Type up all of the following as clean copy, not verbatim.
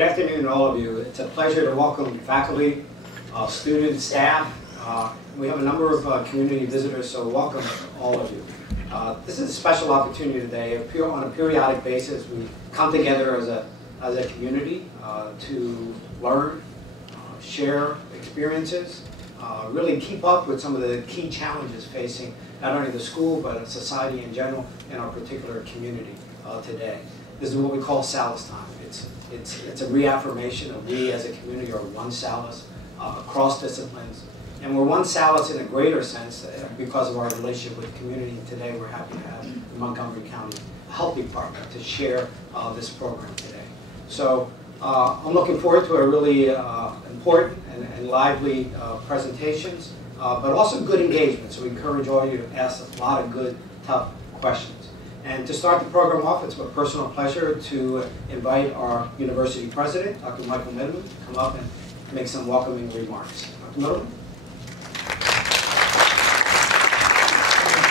Good afternoon, all of you. It's a pleasure to welcome faculty, students, staff. We have a number of community visitors, so welcome all of you. This is a special opportunity today. On a periodic basis, we come together as a community to learn, share experiences, really keep up with some of the key challenges facing not only the school, but society in general and our particular community today. This is what we call Salus time. It's a reaffirmation of we as a community are one Salus across disciplines. And we're one Salus in a greater sense because of our relationship with the community. Today we're happy to have the Montgomery County Health Department to share this program today. So I'm looking forward to a really important and lively presentations, but also good engagement. So we encourage all of you to ask a lot of good, tough questions. And to start the program off, it's a personal pleasure to invite our university president, Dr. Michael Middleman, to come up and make some welcoming remarks. Dr. Middleman?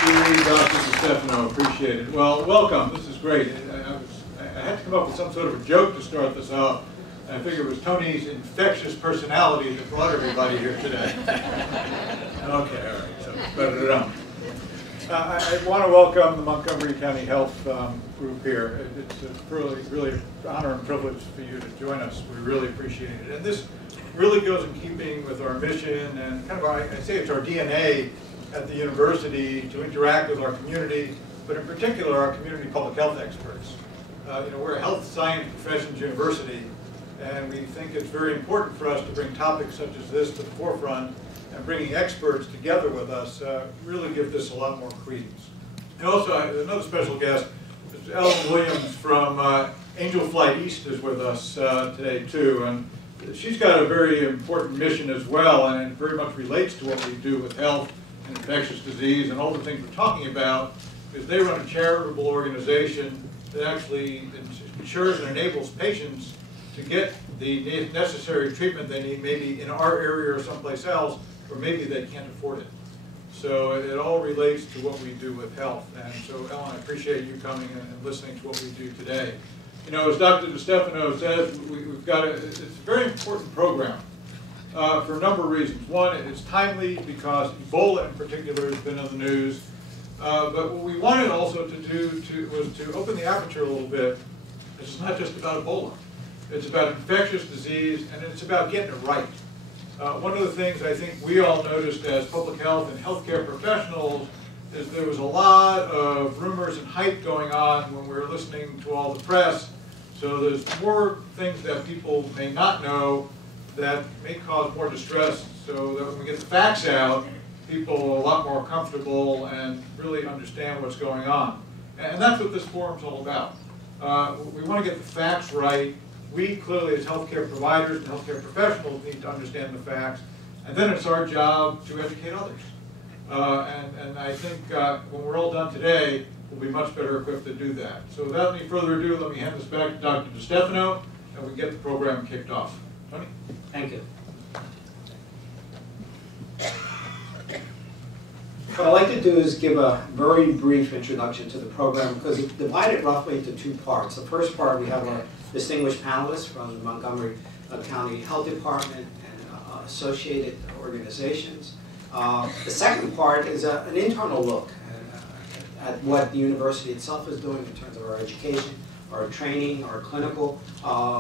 Thank you, Dr. DeStefano. Appreciate it. Well, welcome. This is great. I had to come up with some sort of a joke to start this off. And I figured it was Tony's infectious personality that brought everybody here today. Okay, all right. So better to know. I want to welcome the Montgomery County Health group here. It's a really an honor and privilege for you to join us. We really appreciate it. And this really goes in keeping with our mission and kind of I say it's our DNA at the university to interact with our community, but in particular our community public health experts. We're a health science professions university, and we think it's very important for us to bring topics such as this to the forefront, and bringing experts together with us really give this a lot more credence. And also, another special guest, Mr. Ellen Williams from Angel Flight East is with us today too, and she's got a very important mission as well, and it very much relates to what we do with health and infectious disease and all the things we're talking about, because they run a charitable organization that actually ensures and enables patients to get the necessary treatment they need, maybe in our area or someplace else, or maybe they can't afford it. So it all relates to what we do with health. And so, Ellen, I appreciate you coming and listening to what we do today. As Dr. DeStefano says, we've got it's a very important program for a number of reasons. One, it's timely because Ebola in particular has been in the news. But what we wanted also to do was to open the aperture a little bit. It's not just about Ebola. It's about infectious disease, and it's about getting it right. One of the things I think we all noticed as public health and healthcare professionals is there was a lot of rumors and hype going on when we were listening to all the press. So there's more things that people may not know that may cause more distress, so that when we get the facts out, people are a lot more comfortable and really understand what's going on. And that's what this forum's all about. We want to get the facts right. We clearly, as healthcare providers and healthcare professionals, need to understand the facts, and then it's our job to educate others. And I think when we're all done today, we'll be much better equipped to do that. So without any further ado, let me hand this back to Dr. DeStefano, and we get the program kicked off. Tony? Thank you. What I'd like to do is give a very brief introduction to the program because it's divided roughly into two parts. The first part, we have our distinguished panelists from the Montgomery County Health Department and associated organizations. The second part is an internal look at what the university itself is doing in terms of our education, our training, our clinical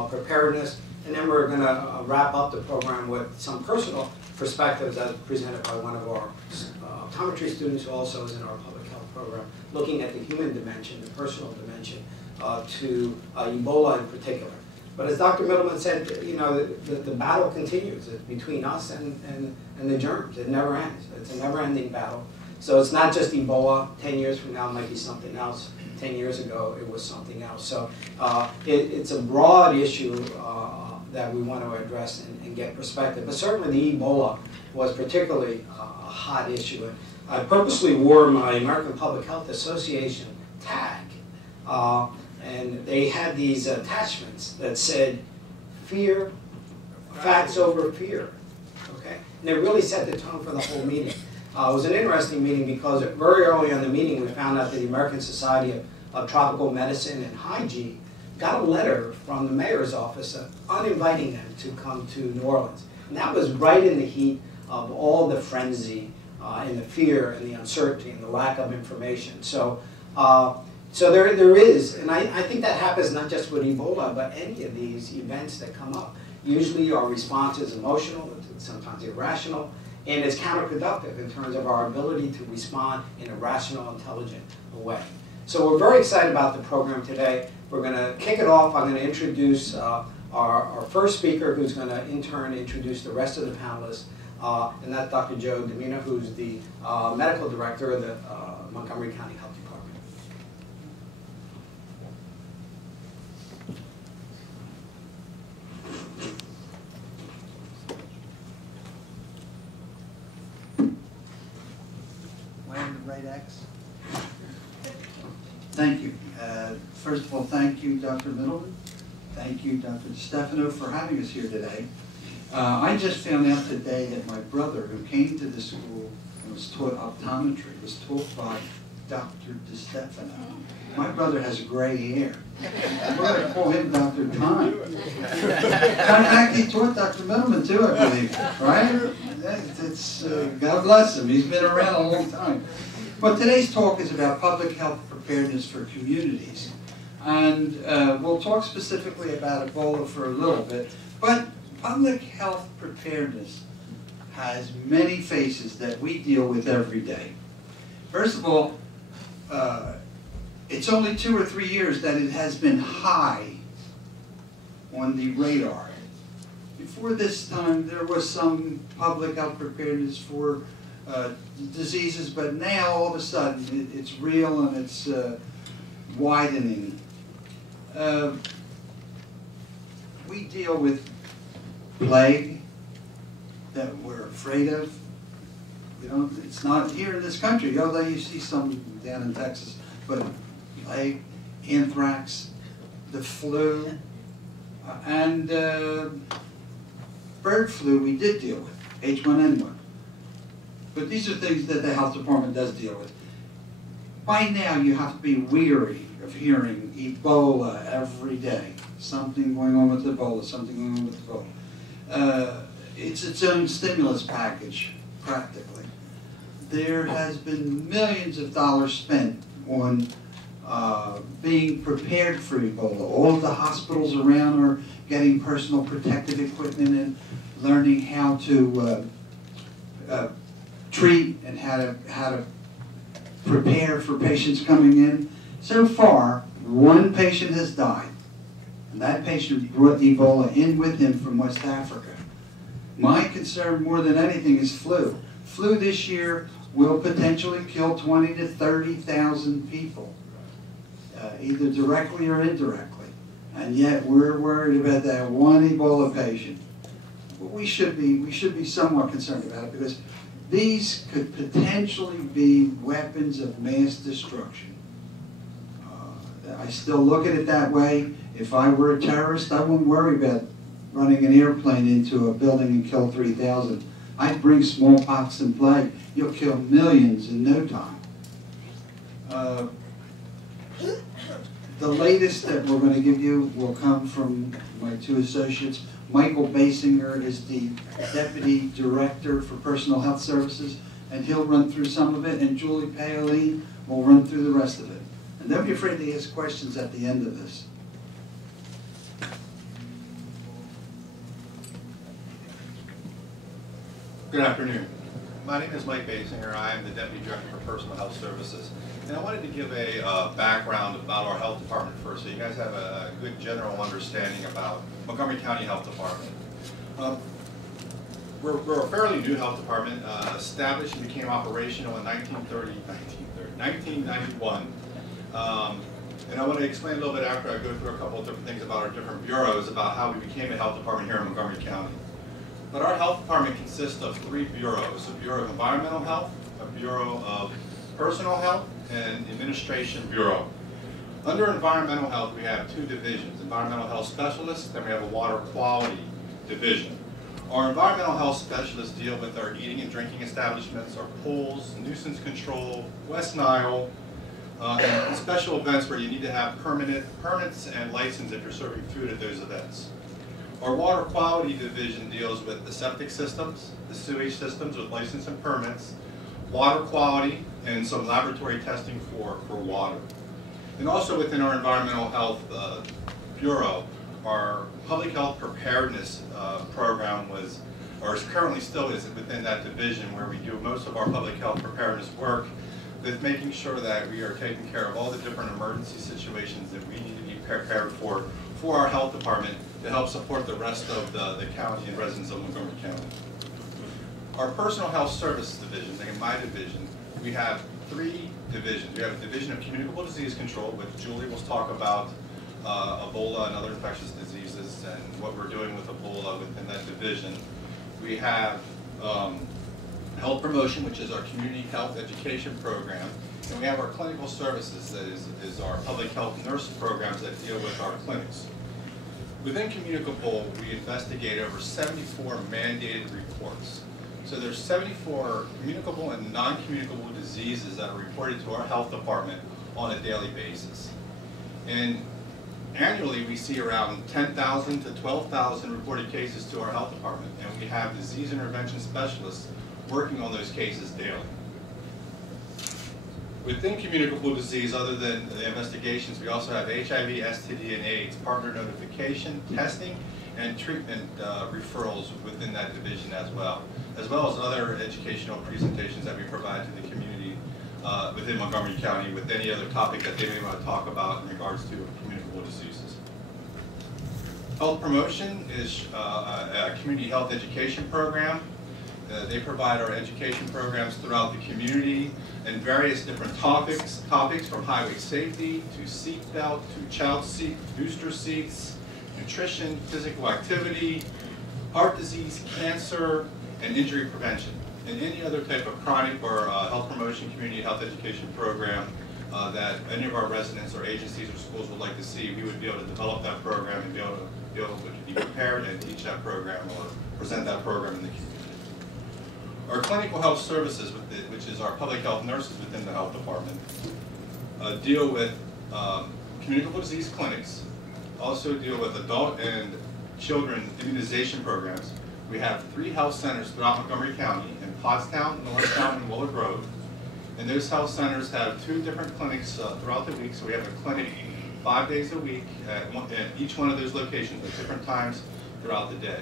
preparedness, and then we're going to wrap up the program with some personal perspectives as presented by one of our optometry students who also is in our public health program, looking at the human dimension, the personal dimension to Ebola in particular. But as Dr. Middleman said, the battle continues between us and the germs. It never ends. It's a never-ending battle. So it's not just Ebola. 10 years from now it might be something else. 10 years ago it was something else. So it's a broad issue that we want to address and get perspective. But certainly the Ebola was particularly a hot issue. And I purposely wore my American Public Health Association tag. And they had these attachments that said, fear, facts over fear. Okay? And it really set the tone for the whole meeting. It was an interesting meeting because very early in the meeting we found out that the American Society of Tropical Medicine and Hygiene got a letter from the mayor's office uninviting them to come to New Orleans. And that was right in the heat of all the frenzy and the fear and the uncertainty and the lack of information. So, so there is, and I think that happens not just with Ebola, but any of these events that come up. Usually our response is emotional, sometimes irrational, and it's counterproductive in terms of our ability to respond in a rational, intelligent way. So we're very excited about the program today. We're going to kick it off. I'm going to introduce our first speaker, who's going to in turn introduce the rest of the panelists, and that's Dr. Joe Domina, who's the medical director of the Montgomery County Health Department. Right X. Thank you. First of all, thank you, Dr. Middleton. Thank you, Dr. DeStefano, for having us here today. I just found out today that my brother, who came to the school and was taught optometry, was taught by Dr. DeStefano. My brother has gray hair. We're going to call him Dr. Time. Time actually taught Dr. Middleton too, I believe, right? It's, God bless him. He's been around a long time. But today's talk is about public health preparedness for communities. And we'll talk specifically about Ebola for a little bit. But public health preparedness has many faces that we deal with every day. First of all, it's only 2 or 3 years that it has been high on the radar. Before this time, there was some public health preparedness for diseases, but now all of a sudden it's real and it's widening. We deal with plague that we're afraid of. You know, it's not here in this country, although you see some down in Texas, but plague, anthrax, the flu, and bird flu we did deal with, H1N1. But these are things that the health department does deal with. By now you have to be weary of hearing Ebola every day. Something going on with Ebola, something going on with Ebola. It's its own stimulus package, practically. There has been millions of dollars spent on being prepared for Ebola. All of the hospitals around are getting personal protective equipment and learning how to treat and how to prepare for patients coming in. So far, 1 patient has died, and that patient brought Ebola in with him from West Africa. My concern more than anything is flu. Flu this year will potentially kill 20 to 30,000 people, either directly or indirectly. And yet we're worried about that 1 Ebola patient. Well, we should be somewhat concerned about it, because these could potentially be weapons of mass destruction. I still look at it that way. If I were a terrorist, I wouldn't worry about running an airplane into a building and kill 3,000. I'd bring smallpox and plague. You'll kill millions in no time. The latest that we're going to give you will come from my 2 associates. Michael Basinger is the Deputy Director for Personal Health Services, and he'll run through some of it, and Julie Paoline will run through the rest of it. And don't be afraid to ask questions at the end of this. Good afternoon. My name is Mike Basinger. I am the Deputy Director for Personal Health Services. And I wanted to give a background about our health department first, so you guys have a good general understanding about Montgomery County Health Department. We're a fairly new health department, established and became operational in 1991. And I want to explain a little bit after I go through a couple of different things about our different bureaus, about how we became a health department here in Montgomery County. But our health department consists of 3 bureaus: a Bureau of Environmental Health, a Bureau of Personal Health, and Administration Bureau. Under Environmental Health, we have 2 divisions: Environmental Health Specialists, and we have a Water Quality Division. Our environmental health specialists deal with our eating and drinking establishments, our pools, nuisance control, West Nile, and special events where you need to have permits and license if you're serving food at those events. Our water quality division deals with the septic systems, the sewage systems with license and permits, water quality, and some laboratory testing for water. And also within our environmental health bureau, our public health preparedness program was, or is currently still is within that division, where we do most of our public health preparedness work with making sure that we are taking care of all the different emergency situations that we need to be prepared for our health department to help support the rest of the county and residents of Montgomery County. Our personal health services division, like in my division, we have 3 divisions. We have a division of communicable disease control, which Julie will talk about Ebola and other infectious diseases and what we're doing with Ebola within that division. We have health promotion, which is our community health education program. And we have our clinical services, that is our public health nurse programs that deal with our clinics. Within communicable, we investigate over 74 mandated reports. So there's 74 communicable and non-communicable diseases that are reported to our health department on a daily basis. And annually, we see around 10,000 to 12,000 reported cases to our health department, and we have disease intervention specialists working on those cases daily. Within communicable disease, other than the investigations, we also have HIV, STD, and AIDS, partner notification, testing, and treatment referrals within that division as well as other educational presentations that we provide to the community within Montgomery County with any other topic that they may want to talk about in regards to communicable diseases. Health promotion is a community health education program. They provide our education programs throughout the community and various different topics from highway safety to seat belt to child seat, booster seats, nutrition, physical activity, heart disease, cancer, and injury prevention. And any other type of chronic or health promotion, community health education program that any of our residents or agencies or schools would like to see, we would be able to develop that program and be able to be prepared and teach that program or present that program in the community. Our clinical health services, which is our public health nurses within the health department, deal with communicable disease clinics, also deal with adult and children immunization programs. We have 3 health centers throughout Montgomery County, in Pottstown, Norristown, and Willow Grove. And those health centers have 2 different clinics throughout the week. So we have a clinic 5 days a week at each one of those locations at different times throughout the day.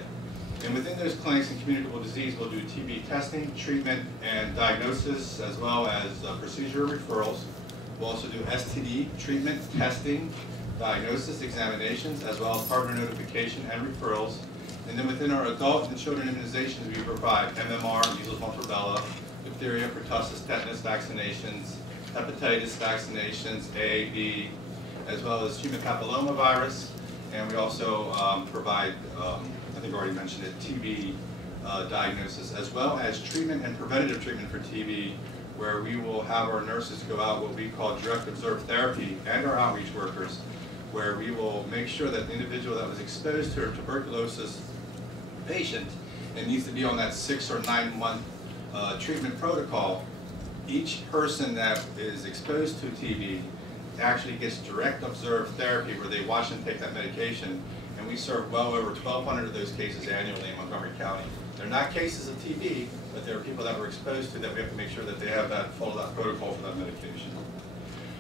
And within those clinics in communicable disease, we'll do TB testing, treatment, and diagnosis, as well as procedure referrals. We'll also do STD treatment, testing, diagnosis, examinations, as well as partner notification and referrals. And then within our adult and children immunizations, we provide MMR, measles, mumps, rubella, diphtheria, pertussis, tetanus vaccinations, hepatitis vaccinations, AAV, as well as human papillomavirus. And we also provide, I think I already mentioned it, TB diagnosis, as well as treatment and preventative treatment for TB, where we will have our nurses go out what we call direct observed therapy and our outreach workers, where we will make sure that the individual that was exposed to a tuberculosis patient and needs to be on that 6 or 9 month treatment protocol, each person that is exposed to TB actually gets direct observed therapy where they watch and take that medication, and we serve well over 1,200 of those cases annually in Montgomery County. They're not cases of TB, but they're people that were exposed to that we have to make sure that they have that, follow that protocol for that medication.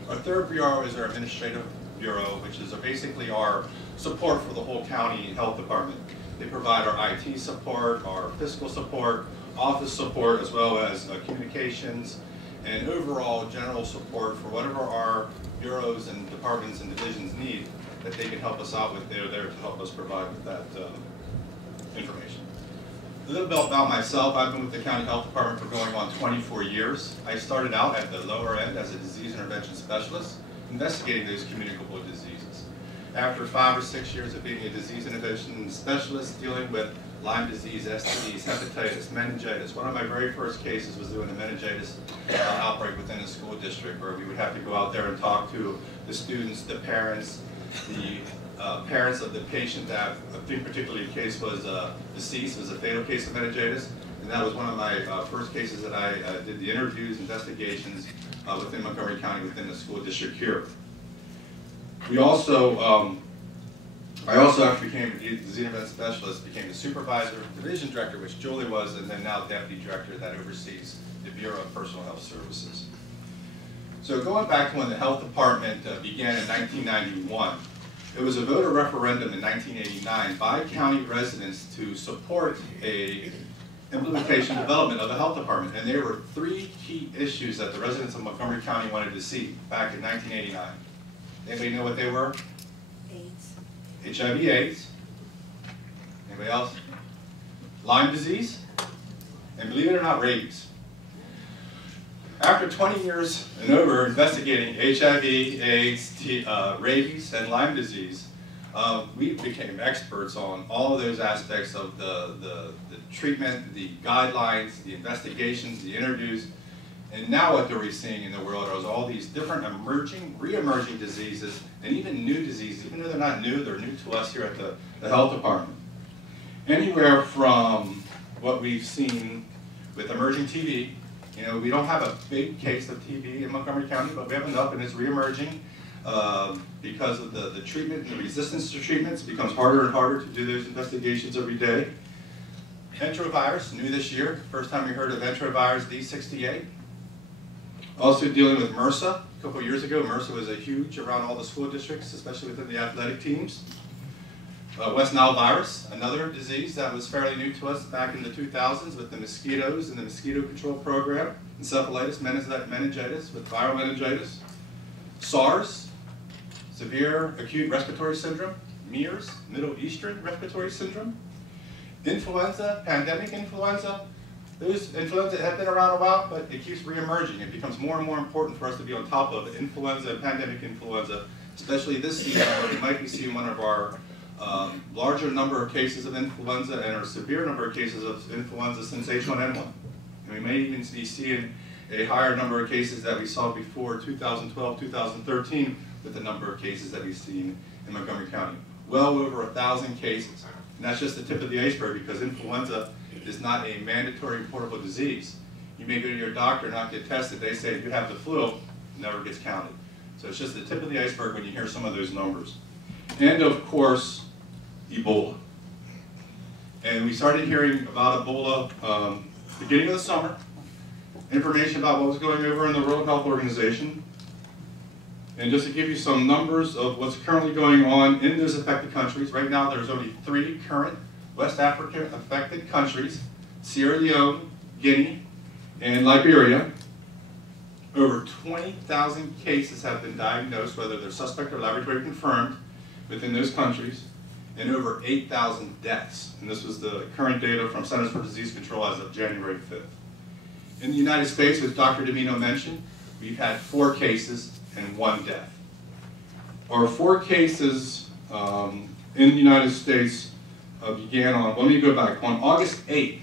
Our third bureau is our administrative bureau, which is basically our support for the whole county health department. They provide our IT support, our fiscal support, office support, as well as communications, and overall general support for whatever our bureaus and departments and divisions need that they can help us out with. They're there to help us provide with that information. A little bit about myself. I've been with the county health department for going on 24 years. I started out at the lower end as a disease intervention specialist, investigating those communicable diseases. After 5 or 6 years of being a disease intervention specialist dealing with Lyme disease, STDs, hepatitis, meningitis, one of my very first cases was doing a meningitis outbreak within a school district, where we would have to go out there and talk to the students, the parents of the patient that I think particularly the case was deceased. It was a fatal case of meningitis, and that was one of my first cases that I did the interviews, investigations, within Montgomery County, within the school district here. We also, I also actually became a disease intervention specialist, became the supervisor, division director, which Julie was, and then now deputy director that oversees the Bureau of Personal Health Services. So going back to when the health department began in 1991, it was a voter referendum in 1989 by county residents to support a implementation development of the health department. And there were 3 key issues that the residents of Montgomery County wanted to see back in 1989. Anybody know what they were? AIDS. HIV/AIDS. Anybody else? Lyme disease. And believe it or not, rabies. After 20 years and over investigating HIV, AIDS, rabies, and Lyme disease, we became experts on all of those aspects of the treatment, the guidelines, the investigations, the interviews. And now what are we seeing in the world are all these different emerging, re-emerging diseases, and even new diseases. Even though they're not new, they're new to us here at the health department. Anywhere from what we've seen with emerging TB. You know, we don't have a big case of TB in Montgomery County, but we have enough, and it's re-emerging because of the treatment and the resistance to treatments. It becomes harder and harder to do those investigations every day. Enterovirus, new this year. First time we heard of enterovirus D68. Also dealing with MRSA. A couple of years ago, MRSA was a huge around all the school districts, especially within the athletic teams. West Nile virus, another disease that was fairly new to us back in the 2000s with the mosquitoes and the mosquito control program. Encephalitis, meningitis with viral meningitis. SARS, severe acute respiratory syndrome. MERS, Middle Eastern respiratory syndrome. Influenza, pandemic influenza. Those influenza have been around a while, but it keeps re-emerging. It becomes more and more important for us to be on top of influenza and pandemic influenza, especially this season where we might be seeing one of our larger number of cases of influenza and a severe number of cases of influenza since H1N1. And we may even be seeing a higher number of cases that we saw before 2012, 2013 with the number of cases that we've seen in Montgomery County. Well over 1,000 cases. And that's just the tip of the iceberg because influenza is not a mandatory reportable disease. You may go to your doctor and not get tested. They say you have the flu, it never gets counted. So it's just the tip of the iceberg when you hear some of those numbers. And of course, Ebola. And we started hearing about Ebola beginning of the summer. Information about what was going over in the World Health Organization. And just to give you some numbers of what's currently going on in those affected countries, right now there's only 3 current West African affected countries, Sierra Leone, Guinea, and Liberia. Over 20,000 cases have been diagnosed, whether they're suspect or laboratory confirmed, within those countries, and over 8,000 deaths. And this was the current data from Centers for Disease Control as of January 5th. In the United States, as Dr. Domino mentioned, we've had 4 cases and 1 death. Our 4 cases in the United States began on, let me go back, on August 8th,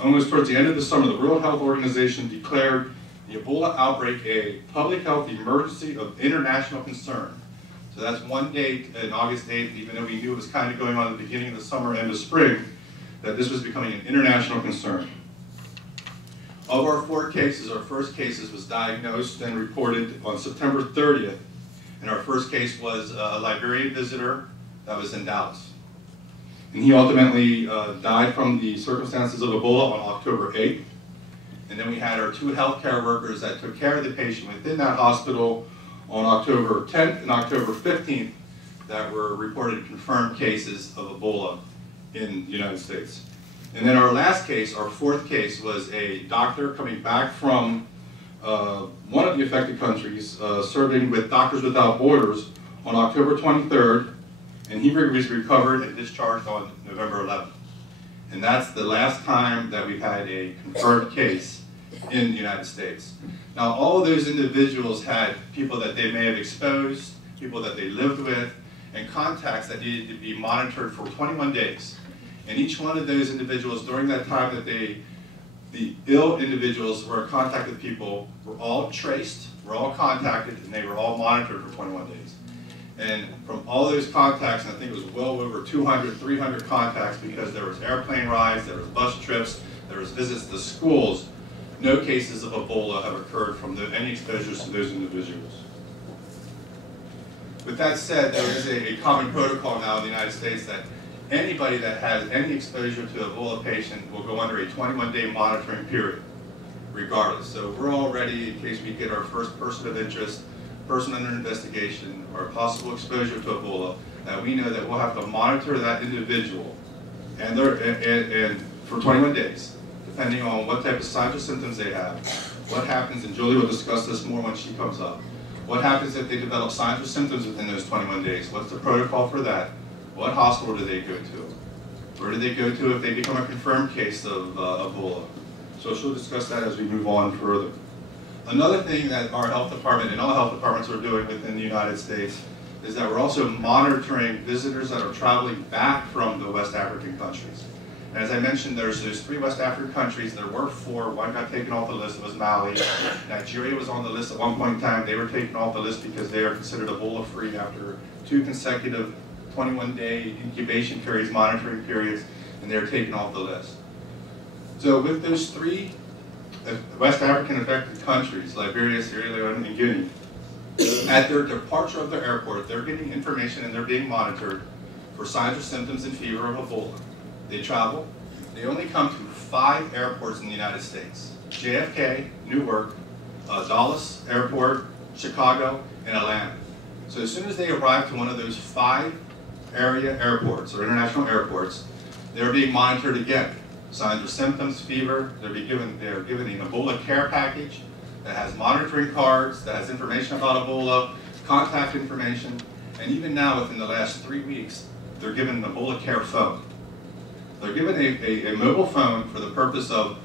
almost towards the end of the summer, the World Health Organization declared the Ebola outbreak a public health emergency of international concern. So that's one date in August 8th, even though we knew it was kind of going on at the beginning of the summer and the spring, that this was becoming an international concern. Of our 4 cases, our first cases was diagnosed and reported on September 30th. And our first case was a Liberian visitor that was in Dallas. And he ultimately died from the circumstances of Ebola on October 8th. And then we had our 2 healthcare workers that took care of the patient within that hospital on October 10th and October 15th that were reported confirmed cases of Ebola in the United States. And then our last case, our 4th case, was a doctor coming back from one of the affected countries, serving with Doctors Without Borders on October 23rd, and he was recovered and discharged on November 11th. And that's the last time that we've had a confirmed case in the United States. Now, all of those individuals had people that they may have exposed, people that they lived with, and contacts that needed to be monitored for 21 days. And each one of those individuals, during that time that the ill individuals were in contact with people, were all traced, were all contacted, and they were all monitored for 21 days. And from all those contacts, and I think it was well over 200, 300 contacts, because there was airplane rides, there was bus trips, there was visits to schools, no cases of Ebola have occurred from any exposures to those individuals. With that said, there is a common protocol now in the United States that anybody that has any exposure to an Ebola patient will go under a 21-day monitoring period, regardless. So we're all ready in case we get our first person of interest, person under investigation, or possible exposure to Ebola, that we know that we'll have to monitor that individual and for 21 days, depending on what type of signs or symptoms they have, what happens, and Julie will discuss this more when she comes up. What happens if they develop signs or symptoms within those 21 days? What's the protocol for that? What hospital do they go to? Where do they go to if they become a confirmed case of Ebola? So she'll discuss that as we move on further. Another thing that our health department and all health departments are doing within the United States is that we're also monitoring visitors that are traveling back from the West African countries. And as I mentioned, there's those 3 West African countries. There were 4. One got taken off the list. It was Mali. Nigeria was on the list at one point in time. They were taken off the list because they are considered Ebola-free after 2 consecutive 21-day incubation periods, monitoring periods, and they're taken off the list. So with those 3 West African affected countries, Liberia, Sierra Leone, and Guinea, at their departure of their airport, they're getting information and they're being monitored for signs or symptoms and fever of Ebola. They travel. They only come to 5 airports in the United States: JFK, Newark, Dallas Airport, Chicago, and Atlanta. So as soon as they arrive to one of those 5 area airports or international airports, they're being monitored again. Signs or symptoms, fever, they're given an Ebola care package that has monitoring cards, that has information about Ebola, contact information, and even now within the last 3 weeks, they're given an Ebola care phone. They're given a mobile phone for the purpose of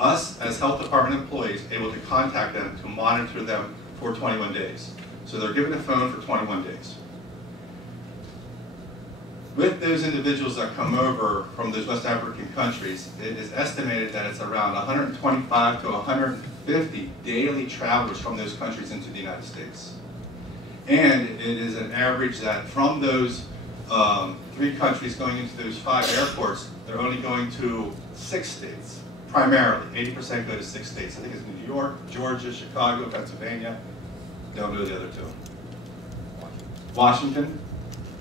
us as health department employees able to contact them to monitor them for 21 days. So they're given a phone for 21 days. With those individuals that come over from those West African countries, it is estimated that it's around 125 to 150 daily travelers from those countries into the United States. And it is an average that from those 3 countries going into those 5 airports, they're only going to 6 states, primarily. 80% go to 6 states. I think it's New York, Georgia, Chicago, Pennsylvania. Don't know the other 2. Washington,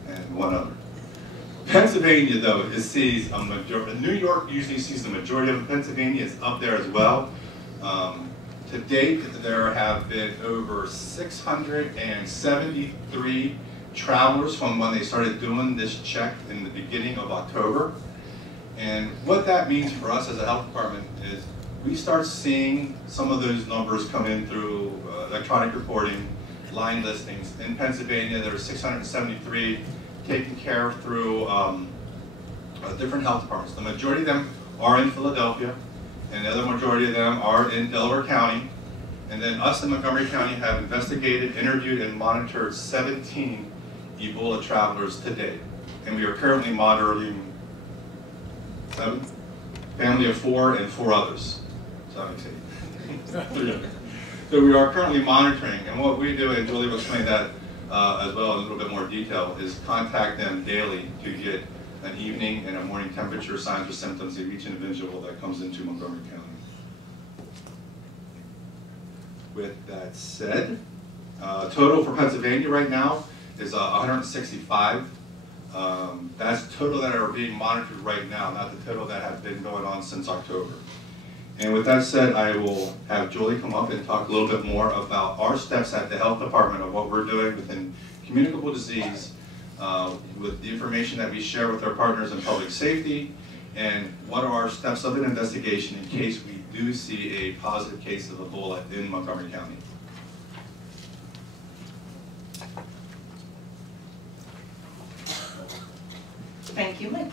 and one other. Pennsylvania, though, sees a majority. New York usually sees the majority of them. Pennsylvania is up there as well. To date, there have been over 673 travelers from when they started doing this check in the beginning of October. And what that means for us as a health department is we start seeing some of those numbers come in through electronic reporting, line listings. In Pennsylvania, there are 673 taken care of through different health departments. The majority of them are in Philadelphia, and the other majority of them are in Delaware County. And then us in Montgomery County have investigated, interviewed, and monitored 17 Ebola travelers to date. And we are currently monitoring 7, family of 4, and 4 others. So that makes 8. So we are currently monitoring, and what we do, and Julie will explain that as well in a little bit more detail, is contact them daily to get an evening and a morning temperature, signs or symptoms of each individual that comes into Montgomery County. With that said, total for Pennsylvania right now is 165. That's total that are being monitored right now, not the total that have been going on since October. And with that said, I will have Julie come up and talk a little bit more about our steps at the health department of what we're doing within communicable disease, with the information that we share with our partners in public safety, and what are our steps of an investigation in case we do see a positive case of Ebola in Montgomery County. Thank you, Mike.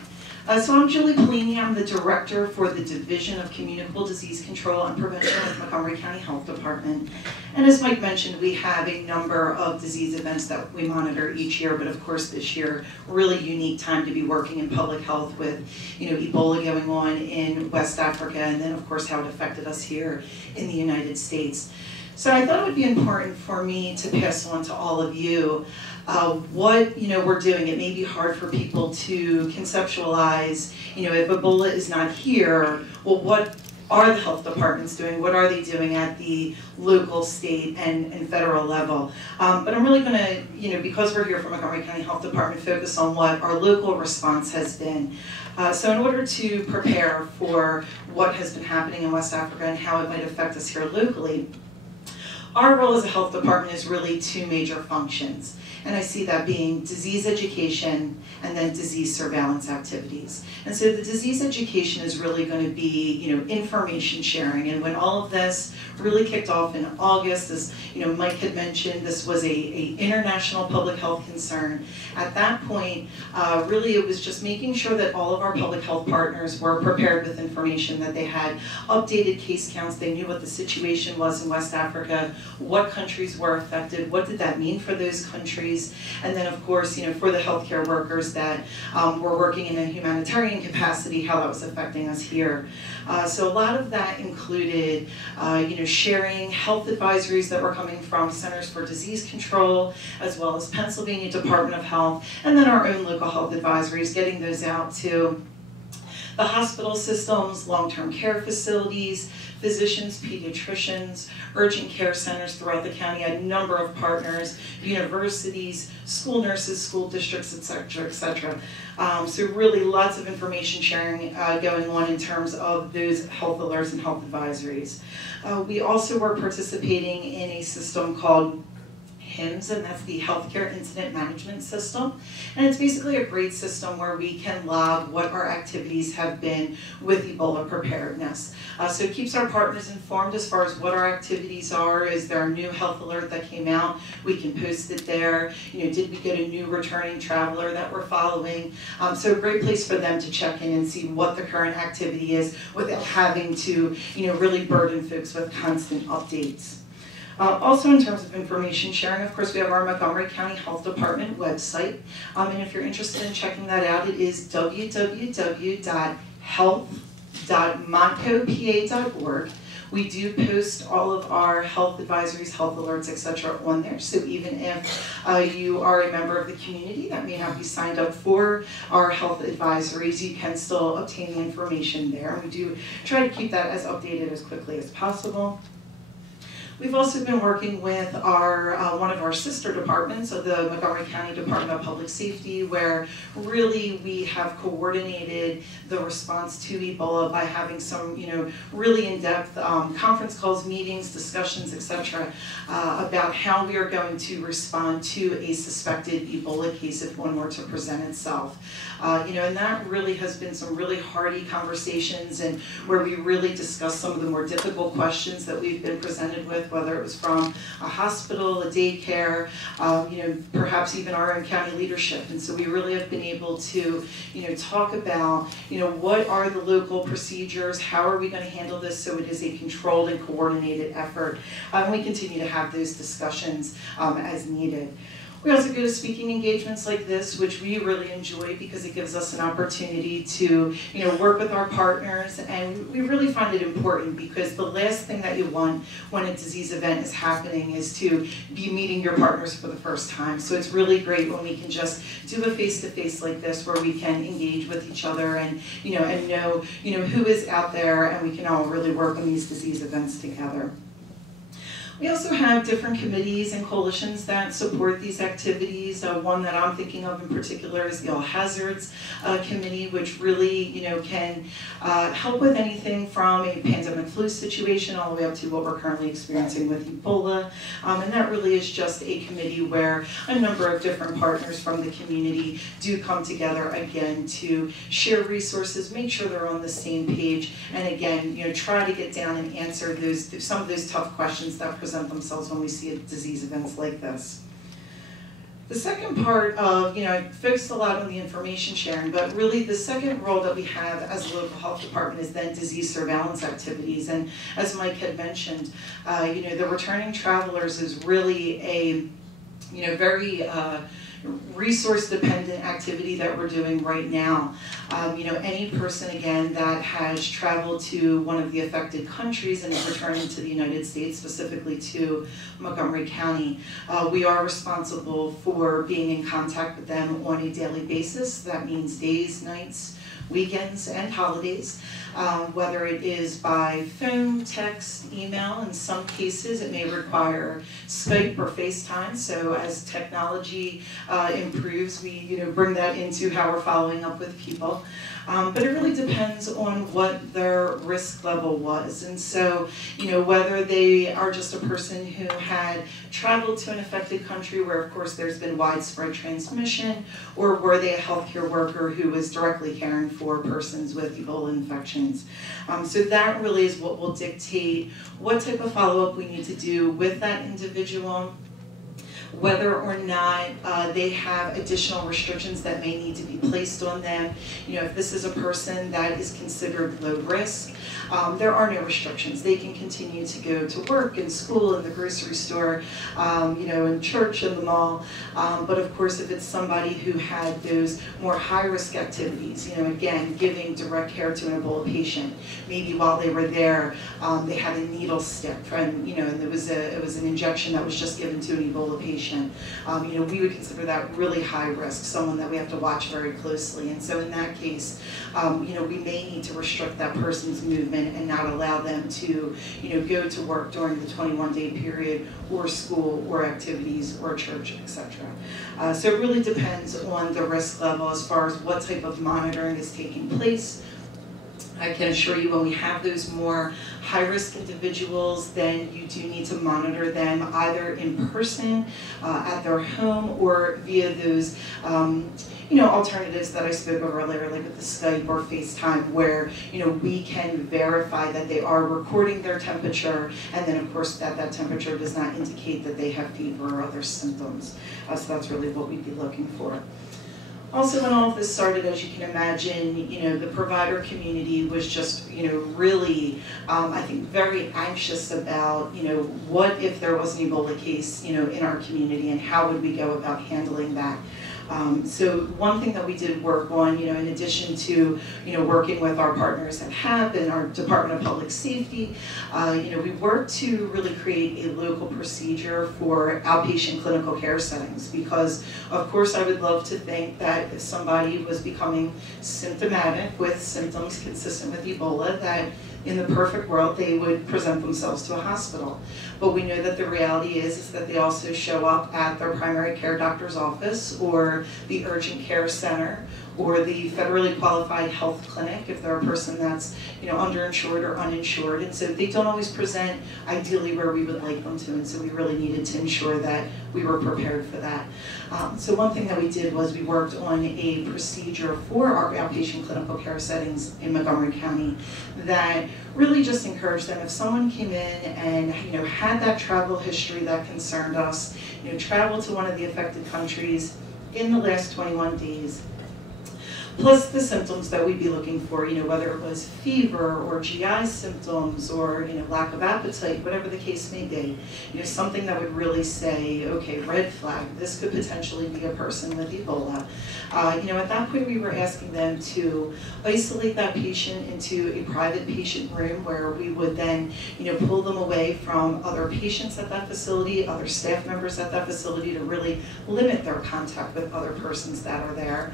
So I'm Julie Pellini. I'm the Director for the Division of Communicable Disease Control and Prevention with Montgomery County Health Department. And as Mike mentioned, we have a number of disease events that we monitor each year, but of course this year, really unique time to be working in public health with, Ebola going on in West Africa, and then of course how it affected us here in the United States. So I thought it would be important for me to pass on to all of you what we're doing. It may be hard for people to conceptualize, if Ebola is not here, well, what are the health departments doing? What are they doing at the local, state, and federal level? But I'm really going to, because we're here from Montgomery County Health Department, focus on what our local response has been. So in order to prepare for what has been happening in West Africa and how it might affect us here locally, our role as a health department is really two major functions. And I see that being disease education and then disease surveillance activities. And so the disease education is really going to be, information sharing. And when all of this really kicked off in August, as Mike had mentioned, this was a international public health concern. At that point, really it was just making sure that all of our public health partners were prepared with information, that they had updated case counts, they knew what the situation was in West Africa, what countries were affected, what did that mean for those countries, and then of course, for the healthcare workers that were working in a humanitarian capacity, how that was affecting us here. So a lot of that included, sharing health advisories that were coming from Centers for Disease Control, as well as Pennsylvania Department of Health, and then our own local health advisories, getting those out to the hospital systems, long-term care facilities, physicians, pediatricians, urgent care centers throughout the county, a number of partners, universities, school nurses, school districts, et cetera, et cetera. So really lots of information sharing going on in terms of those health alerts and health advisories. We also were participating in a system called HIMSS, and that's the Healthcare Incident Management System. And it's basically a great system where we can log what our activities have been with Ebola preparedness. So it keeps our partners informed as far as what our activities are. Is there a new health alert that came out? We can post it there. Did we get a new returning traveler that we're following? So a great place for them to check in and see what the current activity is without having to, really burden folks with constant updates. Also in terms of information sharing, of course, we have our Montgomery County Health Department website. And if you're interested in checking that out, it is www.health.montcopa.org. We do post all of our health advisories, health alerts, etc. on there. So even if you are a member of the community that may not be signed up for our health advisories, you can still obtain the information there. And we do try to keep that as updated as quickly as possible. We've also been working with our one of our sister departments of the Montgomery County Department of Public Safety, where really we have coordinated the response to Ebola by having some, really in-depth conference calls, meetings, discussions, etc., about how we are going to respond to a suspected Ebola case if one were to present itself. And that really has been some really hearty conversations, and where we really discussed some of the more difficult questions that we've been presented with, whether it was from a hospital, a daycare, perhaps even our own county leadership. And so we really have been able to, talk about, what are the local procedures, how are we going to handle this so it is a controlled and coordinated effort. And we continue to have those discussions as needed. We also go to speaking engagements like this, which we really enjoy because it gives us an opportunity to, work with our partners, and we really find it important because the last thing that you want when a disease event is happening is to be meeting your partners for the first time. So it's really great when we can just do a face-to-face like this where we can engage with each other and, and know, who is out there, and we can all really work on these disease events together. We also have different committees and coalitions that support these activities. One that I'm thinking of in particular is the All Hazards Committee, which really, can help with anything from a pandemic flu situation all the way up to what we're currently experiencing with Ebola. And that really is just a committee where a number of different partners from the community do come together again to share resources, make sure they're on the same page, and again, try to get down and answer some of those tough questions that present themselves when we see disease events like this. The second part of, I focused a lot on the information sharing, but really the second role that we have as a local health department is then disease surveillance activities. And as Mike had mentioned, the returning travelers is really a, very resource-dependent activity that we're doing right now. Any person, again, that has traveled to one of the affected countries and is returning to the United States, specifically to Montgomery County, we are responsible for being in contact with them on a daily basis. That means days, nights, weekends, and holidays, whether it is by phone, text, email. In some cases, it may require Skype or FaceTime. So as technology improves, we bring that into how we're following up with people. But it really depends on what their risk level was. And so, whether they are just a person who had traveled to an affected country where, of course, there's been widespread transmission, or were they a healthcare worker who was directly caring for persons with Ebola infections. So that really is what will dictate what type of follow-up we need to do with that individual, whether or not they have additional restrictions that may need to be placed on them. If this is a person that is considered low risk, there are no restrictions. They can continue to go to work and school and the grocery store, in church and the mall. But of course, if it's somebody who had those more high-risk activities, again, giving direct care to an Ebola patient, maybe while they were there, they had a needle stick, and and it was an injection that was just given to an Ebola patient. We would consider that really high risk, someone that we have to watch very closely. And so in that case, we may need to restrict that person's movement and not allow them to, go to work during the 21-day period, or school, or activities, or church, etc. So it really depends on the risk level as far as what type of monitoring is taking place. I can assure you, when we have those more high-risk individuals, then you do need to monitor them either in person, at their home, or via those alternatives that I spoke of earlier, like with the Skype or FaceTime, where we can verify that they are recording their temperature, and then of course that temperature does not indicate that they have fever or other symptoms. So that's really what we'd be looking for. Also, when all of this started, as you can imagine, the provider community was just, really, I think, very anxious about, what if there was an Ebola case, in our community, and how would we go about handling that. So one thing that we did work on, in addition to, working with our partners at HAB and our Department of Public Safety, we worked to really create a local procedure for outpatient clinical care settings, because, of course, I would love to think that if somebody was becoming symptomatic with symptoms consistent with Ebola, that in the perfect world, they would present themselves to a hospital. But we know that the reality is that they also show up at their primary care doctor's office, or the urgent care center, or the federally qualified health clinic if they're a person that's underinsured or uninsured. And so they don't always present ideally where we would like them to, and so we really needed to ensure that we were prepared for that. So one thing that we did was we worked on a procedure for our outpatient clinical care settings in Montgomery County that really just encouraged them, if someone came in and had that travel history that concerned us, traveled to one of the affected countries in the last 21 days, plus the symptoms that we'd be looking for, whether it was fever or GI symptoms or lack of appetite, whatever the case may be, something that would really say, okay, red flag, this could potentially be a person with Ebola. At that point, we were asking them to isolate that patient into a private patient room, where we would then, pull them away from other patients at that facility, other staff members at that facility, to really limit their contact with other persons that are there.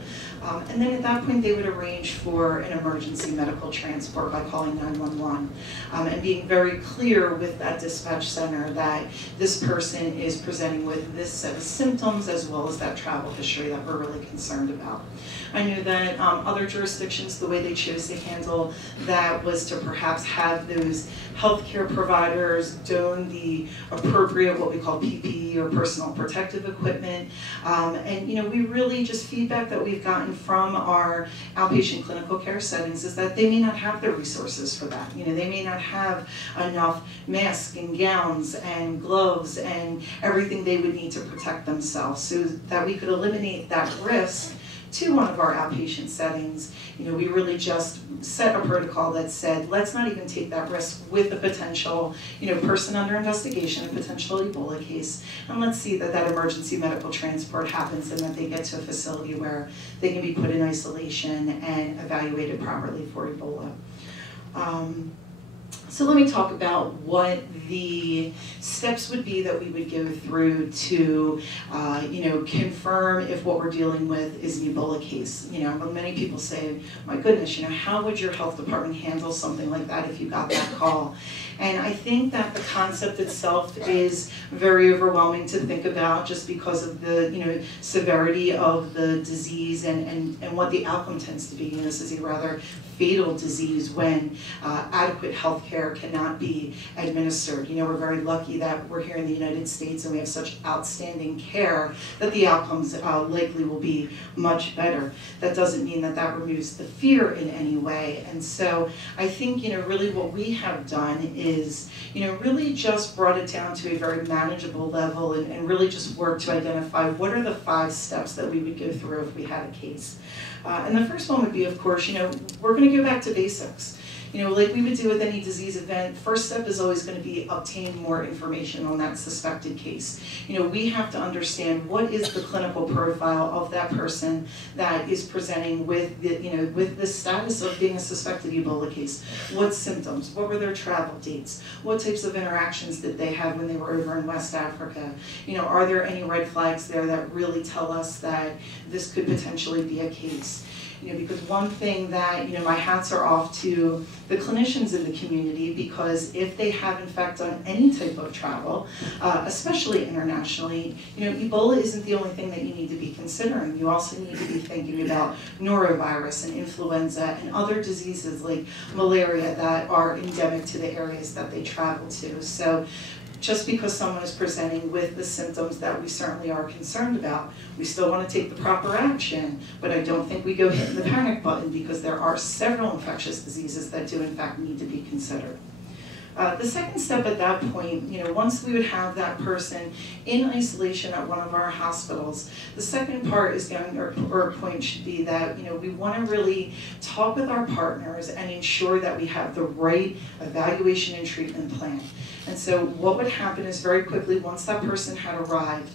And then at that point, they would arrange for an emergency medical transport by calling 911, and being very clear with that dispatch center that this person is presenting with this set of symptoms, as well as that travel history that we're really concerned about. I knew that other jurisdictions, the way they chose to handle that was to perhaps have those healthcare providers don the appropriate, what we call PPE, or personal protective equipment. And we really just, feedback that we've gotten from our outpatient clinical care settings is that they may not have the resources for that. They may not have enough masks and gowns and gloves and everything they would need to protect themselves, so that we could eliminate that risk to one of our outpatient settings, we really just set a protocol that said, let's not even take that risk with a potential, person under investigation, a potential Ebola case, and let's see that that emergency medical transport happens and that they get to a facility where they can be put in isolation and evaluated properly for Ebola. So let me talk about what the steps would be that we would go through to, confirm if what we're dealing with is an Ebola case. Many people say, my goodness, how would your health department handle something like that if you got that call? And I think that the concept itself is very overwhelming to think about just because of the severity of the disease and what the outcome tends to be. This is a rather fatal disease when adequate health care cannot be administered. We're very lucky that we're here in the United States and we have such outstanding care that the outcomes likely will be much better. That doesn't mean that that removes the fear in any way. And so I think, really what we have done is, really just brought it down to a very manageable level and really just worked to identify what are the 5 steps that we would go through if we had a case. And the first one would be, of course, we're going to go back to basics. Like we would do with any disease event, first step is always going to be obtain more information on that suspected case. We have to understand what is the clinical profile of that person that is presenting with the status of being a suspected Ebola case. What symptoms? What were their travel dates? What types of interactions did they have when they were over in West Africa? Are there any red flags there that really tell us that this could potentially be a case? Because one thing that, my hats are off to the clinicians in the community, because if they have in fact done any type of travel, especially internationally, Ebola isn't the only thing that you need to be considering. You also need to be thinking about norovirus and influenza and other diseases like malaria that are endemic to the areas that they travel to. So just because someone is presenting with the symptoms that we certainly are concerned about, we still want to take the proper action, but I don't think we go hitting the panic button because there are several infectious diseases that do in fact need to be considered. The second step at that point, once we would have that person in isolation at one of our hospitals, the second part is or point should be that, we want to really talk with our partners and ensure that we have the right evaluation and treatment plan. And so what would happen is very quickly, once that person had arrived,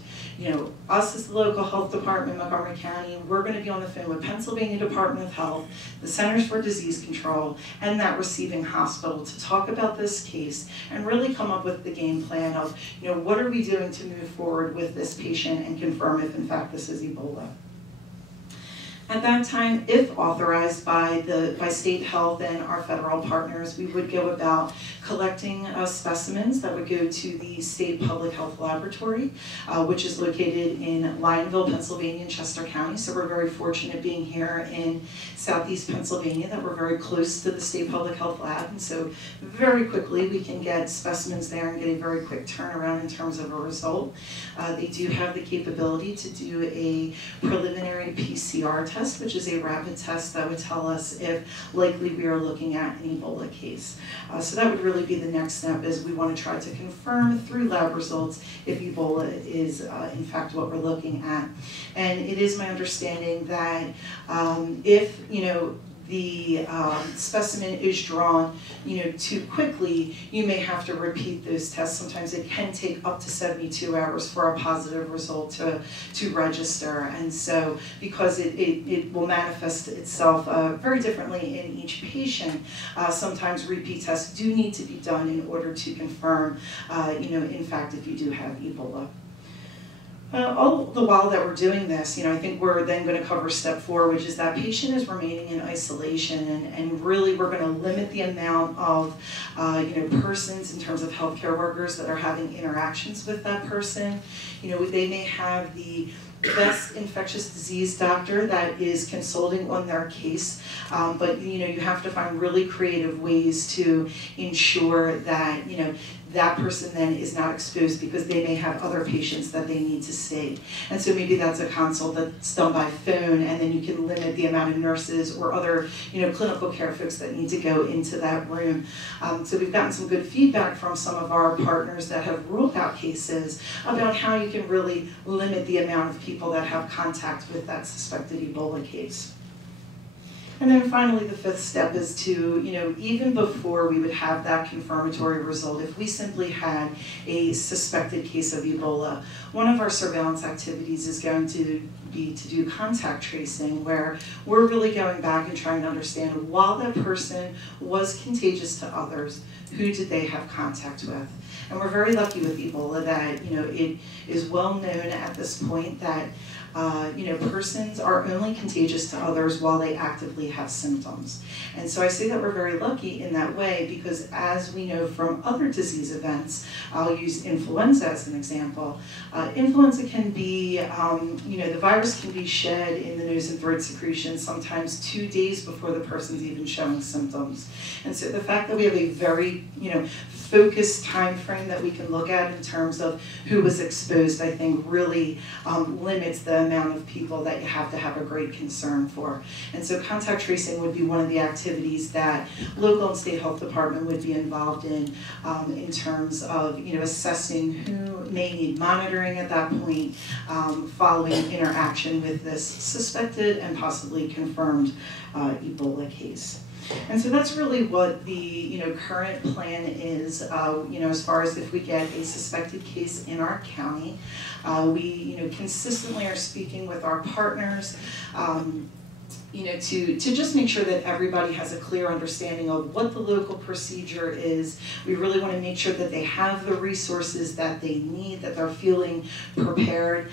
us as the local health department in Montgomery County, we're going to be on the phone with Pennsylvania Department of Health, the Centers for Disease Control, and that receiving hospital to talk about this case and really come up with the game plan of, what are we doing to move forward with this patient and confirm if in fact this is Ebola. At that time, if authorized by state health and our federal partners, we would go about collecting specimens that would go to the state public health laboratory, which is located in Lionville, Pennsylvania, and Chester County. So we're very fortunate being here in southeast Pennsylvania that we're very close to the state public health lab. And so very quickly we can get specimens there and get a very quick turnaround in terms of a result. They do have the capability to do a preliminary PCR test, which is a rapid test that would tell us if likely we are looking at an Ebola case. So that would really be the next step, is we want to try to confirm through lab results if Ebola is in fact what we're looking at. And it is my understanding that if the specimen is drawn, too quickly, you may have to repeat those tests. Sometimes it can take up to 72 hours for a positive result to register. And so, because it will manifest itself very differently in each patient, sometimes repeat tests do need to be done in order to confirm, in fact, if you do have Ebola. All the while that we're doing this, I think we're then going to cover step 4, which is that patient is remaining in isolation, and really we're going to limit the amount of persons in terms of healthcare workers that are having interactions with that person. They may have the best infectious disease doctor that is consulting on their case, but you have to find really creative ways to ensure that that person then is not exposed, because they may have other patients that they need to see. And so maybe that's a consult that's done by phone, and then you can limit the amount of nurses or other clinical care folks that need to go into that room. So we've gotten some good feedback from some of our partners that have ruled out cases about how you can really limit the amount of people people that have contact with that suspected Ebola case. And then finally, the fifth step is to, even before we would have that confirmatory result, if we simply had a suspected case of Ebola, one of our surveillance activities is going to be to do contact tracing, where we're really going back and trying to understand, while that person was contagious to others, who did they have contact with? And we're very lucky with Ebola that, it is well known at this point that persons are only contagious to others while they actively have symptoms. And so I say that we're very lucky in that way because, as we know from other disease events, I'll use influenza as an example. Influenza can be, the virus can be shed in the nose and throat secretion sometimes 2 days before the person's even showing symptoms. And so the fact that we have a very, focused time frame that we can look at in terms of who was exposed, I think really limits the amount of people that you have to have a great concern for. And so contact tracing would be one of the activities that local and state health department would be involved in terms of assessing who may need monitoring at that point following interaction with this suspected and possibly confirmed Ebola case. And so that's really what the current plan is. As far as if we get a suspected case in our county, we consistently are speaking with our partners. To just make sure that everybody has a clear understanding of what the local procedure is. We really want to make sure that they have the resources that they need, that they're feeling prepared.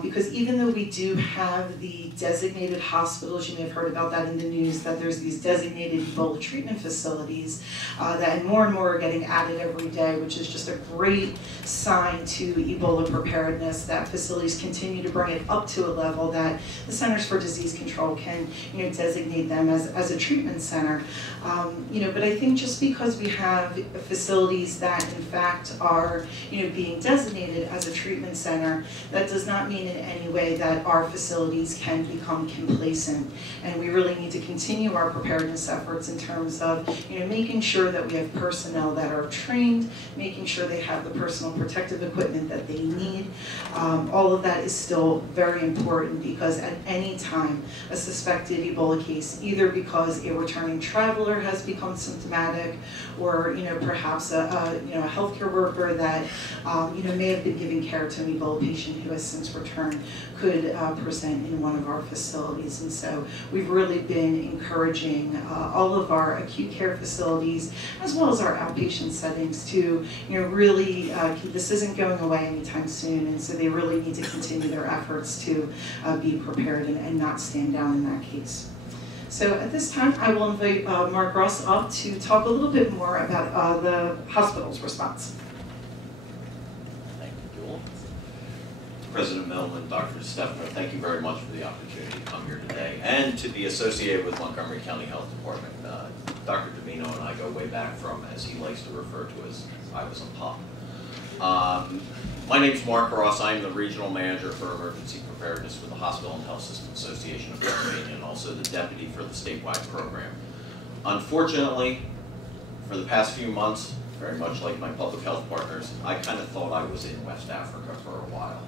Because even though we do have the designated hospitals, you may have heard about that in the news, that there's these designated Ebola treatment facilities that more and more are getting added every day, which is just a great sign to Ebola preparedness, that facilities continue to bring it up to a level that the Centers for Disease Control can designate them as a treatment center. But I think just because we have facilities that in fact are being designated as a treatment center, that does not mean in any way that our facilities can become complacent. And we really need to continue our preparedness efforts in terms of making sure that we have personnel that are trained, making sure they have the personal protective equipment that they need. All of that is still very important because at any time a suspected Ebola case, either because a returning traveler has become symptomatic, or perhaps a healthcare worker that may have been giving care to an Ebola patient who has since returned, could present in one of our facilities. And so we've really been encouraging all of our acute care facilities as well as our outpatient settings to really this isn't going away anytime soon, and so they really need to continue their efforts to be prepared and not stand down in that case. So at this time, I will invite Mark Ross up to talk a little bit more about the hospital's response. Thank you, Jewel. President Millman, Dr. Stefano, thank you very much for the opportunity to come here today and to be associated with Montgomery County Health Department. Dr. Domino and I go way back from, as he likes to refer to as, I was a pup. My name's Mark Ross. I'm the Regional Manager for Emergency Preparedness for the Hospital and Health System Association of Pennsylvania, and also the Deputy for the statewide program. Unfortunately, for the past few months, very much like my public health partners, I kind of thought I was in West Africa for a while.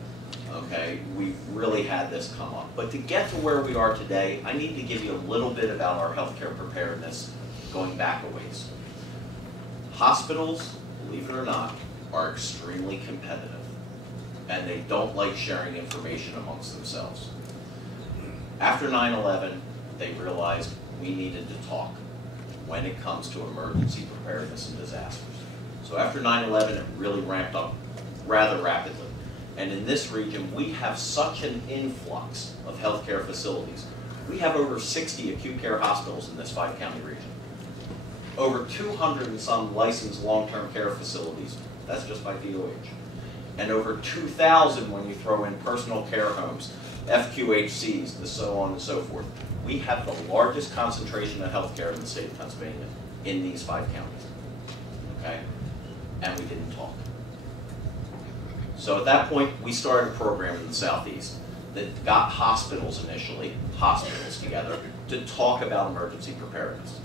Okay, we've really had this come up. But to get to where we are today, I need to give you a little bit about our healthcare preparedness going back a ways. Hospitals, believe it or not, are extremely competitive, and they don't like sharing information amongst themselves. After 9/11, they realized we needed to talk when it comes to emergency preparedness and disasters. So after 9/11, it really ramped up rather rapidly. And in this region, we have such an influx of healthcare facilities. We have over 60 acute care hospitals in this 5-county region. Over 200 and some licensed long-term care facilities. That's just by DOH. And over 2,000 when you throw in personal care homes, FQHCs, and so on and so forth. We have the largest concentration of healthcare in the state of Pennsylvania in these 5 counties. Okay? And we didn't talk. So at that point, we started a program in the Southeast that got hospitals initially, together, to talk about emergency preparedness.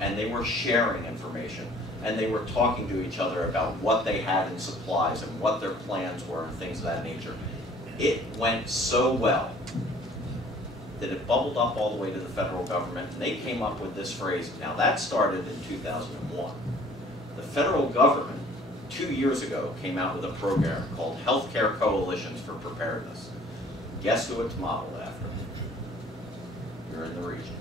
And they were sharing information, and they were talking to each other about what they had in supplies and what their plans were and things of that nature. It went so well that it bubbled up all the way to the federal government, and they came up with this phrase. Now that started in 2001. The federal government, 2 years ago, came out with a program called Healthcare Coalitions for Preparedness. Guess who it's modeled after? You're in the region.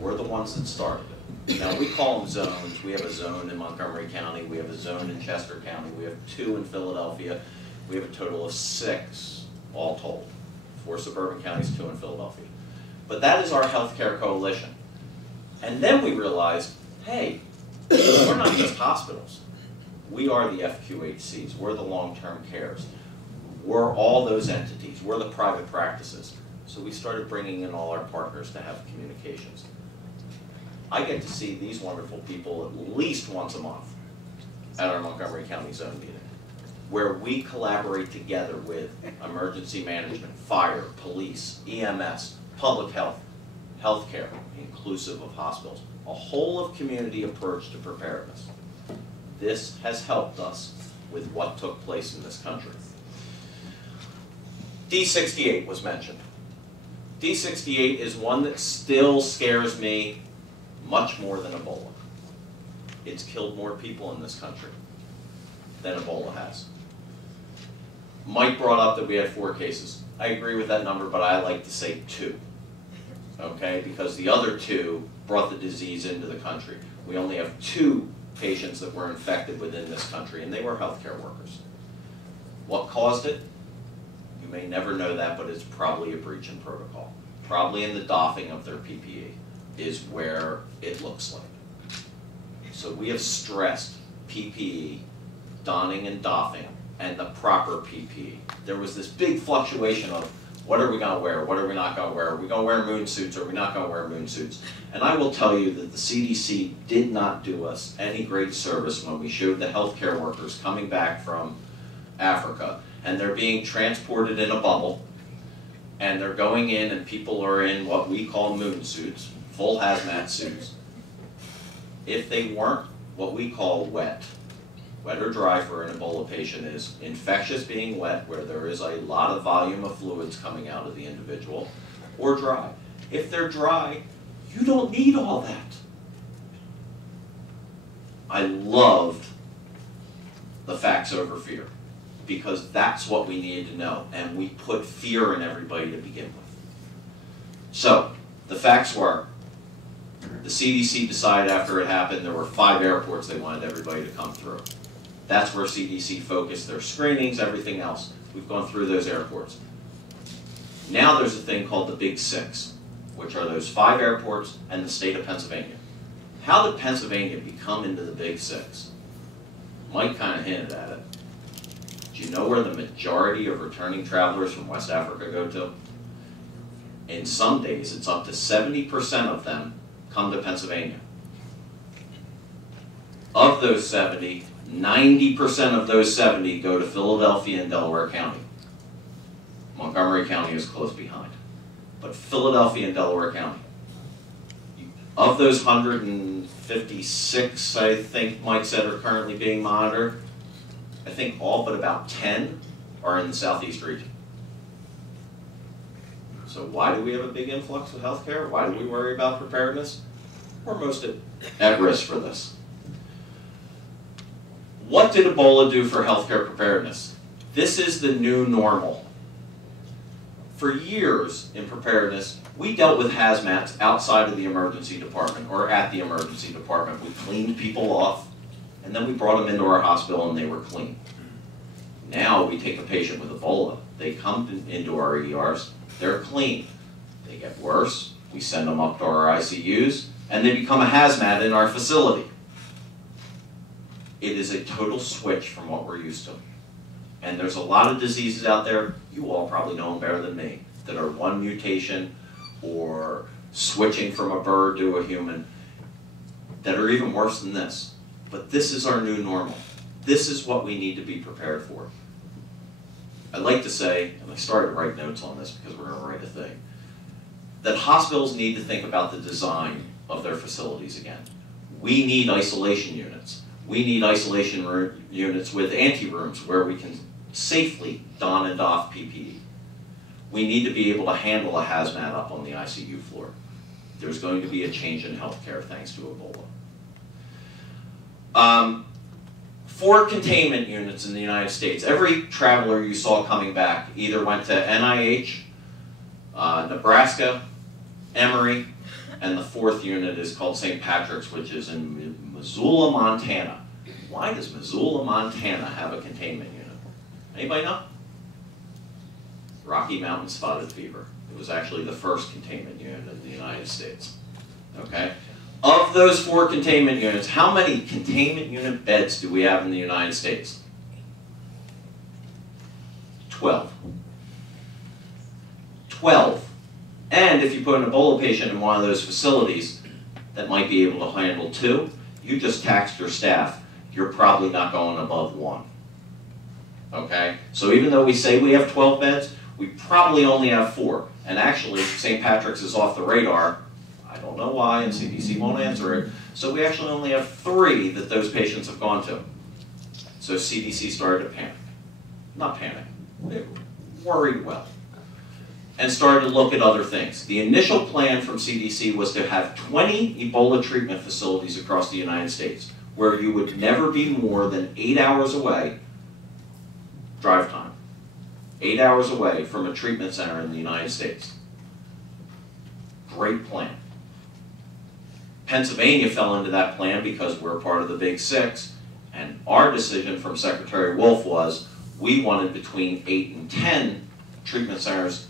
We're the ones that started it. Now we call them zones. We have a zone in Montgomery County. We have a zone in Chester County. We have 2 in Philadelphia. We have a total of 6, all told. 4 suburban counties, 2 in Philadelphia. But that is our healthcare coalition. And then we realized, hey, we're not just hospitals. We are the FQHCs. We're the long-term cares. We're all those entities. We're the private practices. So we started bringing in all our partners to have communications. I get to see these wonderful people at least once a month at our Montgomery County Zone meeting, where we collaborate together with emergency management, fire, police, EMS, public health, healthcare, inclusive of hospitals, a whole of community approach to preparedness. This has helped us with what took place in this country. D68 was mentioned. D68 is one that still scares me much more than Ebola. It's killed more people in this country than Ebola has. Mike brought up that we had 4 cases. I agree with that number, but I like to say 2. Okay, because the other 2 brought the disease into the country. We only have 2 patients that were infected within this country, and they were healthcare workers. What caused it? You may never know that, but it's probably a breach in protocol. Probably in the doffing of their PPE is where it looks like. So we have stressed PPE, donning and doffing, and the proper PPE. There was this big fluctuation of what are we going to wear, what are we not going to wear, are we going to wear moon suits, or are we not going to wear moon suits? And I will tell you that the CDC did not do us any great service when we showed the healthcare workers coming back from Africa, and they're being transported in a bubble, and they're going in and people are in what we call moon suits, full hazmat suits. If they weren't what we call wet or dry for an Ebola patient is infectious being wet, where there is a lot of volume of fluids coming out of the individual, or dry. If they're dry, you don't need all that. I loved the facts over fear, because that's what we needed to know, and we put fear in everybody to begin with. So, the facts were, the CDC decided after it happened there were 5 airports they wanted everybody to come through. That's where CDC focused their screenings, everything else. We've gone through those airports. Now there's a thing called the Big 6, which are those 5 airports and the state of Pennsylvania. How did Pennsylvania become into the Big 6? Mike kind of hinted at it. Do you know where the majority of returning travelers from West Africa go to? In some days, it's up to 70% of them come to Pennsylvania. Of those 70, 90% of those 70 go to Philadelphia and Delaware County. Montgomery County is close behind. But Philadelphia and Delaware County. Of those 156, I think Mike said, are currently being monitored, I think all but about 10 are in the southeast region. So why do we have a big influx of healthcare? Why do we worry about preparedness? We're most at risk for this. What did Ebola do for healthcare preparedness? This is the new normal. For years in preparedness, we dealt with hazmats outside of the emergency department or at the emergency department. We cleaned people off, and then we brought them into our hospital and they were clean. Now we take a patient with Ebola, they come into our ERs, they're clean. They get worse, we send them up to our ICUs, and they become a hazmat in our facility. It is a total switch from what we're used to. And there's a lot of diseases out there, you all probably know them better than me, that are one mutation or switching from a bird to a human that are even worse than this. But this is our new normal. This is what we need to be prepared for. I'd like to say, and I started to write notes on this because we're going to write a thing, that hospitals need to think about the design of their facilities again. We need isolation units. We need isolation units with anterooms where we can safely don and doff PPE. We need to be able to handle a hazmat up on the ICU floor. There's going to be a change in healthcare thanks to Ebola. 4 containment units in the United States. Every traveler you saw coming back either went to NIH, Nebraska, Emory, and the 4th unit is called St. Patrick's, which is in Missoula, Montana. Why does Missoula, Montana have a containment unit? Anybody know? Rocky Mountain spotted fever. It was actually the first containment unit in the United States. Okay? Of those 4 containment units, how many containment unit beds do we have in the United States? 12. 12. And if you put an Ebola patient in one of those facilities that might be able to handle 2, you just taxed your staff. You're probably not going above 1. Okay? So even though we say we have 12 beds, we probably only have 4. And actually, St. Patrick's is off the radar. I don't know why, and CDC won't answer it. So we actually only have 3 that those patients have gone to. So CDC started to panic. Not panic. They worried well. And started to look at other things. The initial plan from CDC was to have 20 Ebola treatment facilities across the United States, where you would never be more than 8 hours away, drive time, 8 hours away from a treatment center in the United States. Great plan. Pennsylvania fell into that plan because we're part of the Big 6, and our decision from Secretary Wolf was we wanted between 8 and 10 treatment centers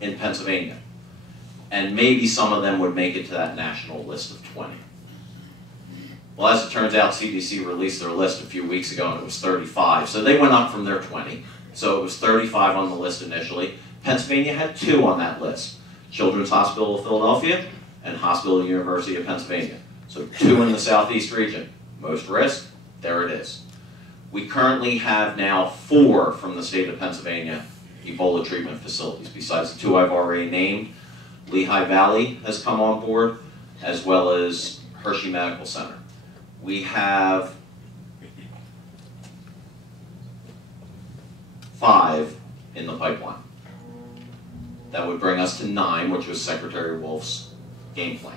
in Pennsylvania. And maybe some of them would make it to that national list of 20. Well, as it turns out, CDC released their list a few weeks ago and it was 35. So they went up from their 20. So it was 35 on the list initially. Pennsylvania had 2 on that list. Children's Hospital of Philadelphia and Hospital University of Pennsylvania. So 2 in the Southeast region. Most risk, there it is. We currently have now 4 from the state of Pennsylvania Ebola treatment facilities. Besides the 2 I've already named, Lehigh Valley has come on board, as well as Hershey Medical Center. We have 5 in the pipeline. That would bring us to 9, which was Secretary Wolf's game plan.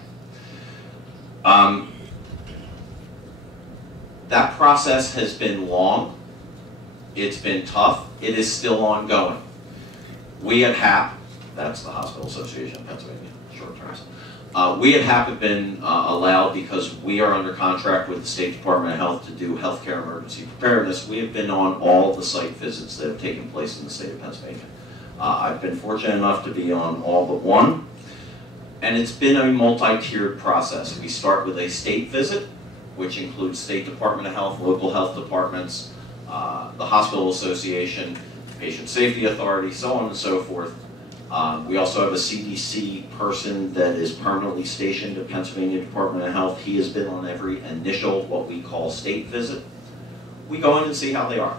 That process has been long. It's been tough. It is still ongoing. We at HAP, that's the Hospital Association of Pennsylvania, short terms. We at HAP have been allowed, because we are under contract with the State Department of Health to do healthcare emergency preparedness. We have been on all the site visits that have taken place in the state of Pennsylvania. I've been fortunate enough to be on all but 1, and it's been a multi-tiered process. We start with a state visit, which includes State Department of Health, local health departments, the Hospital Association, Patient Safety Authority, so on and so forth. We also have a CDC person that is permanently stationed at Pennsylvania Department of Health. He has been on every initial, what we call state visit. We go in and see how they are.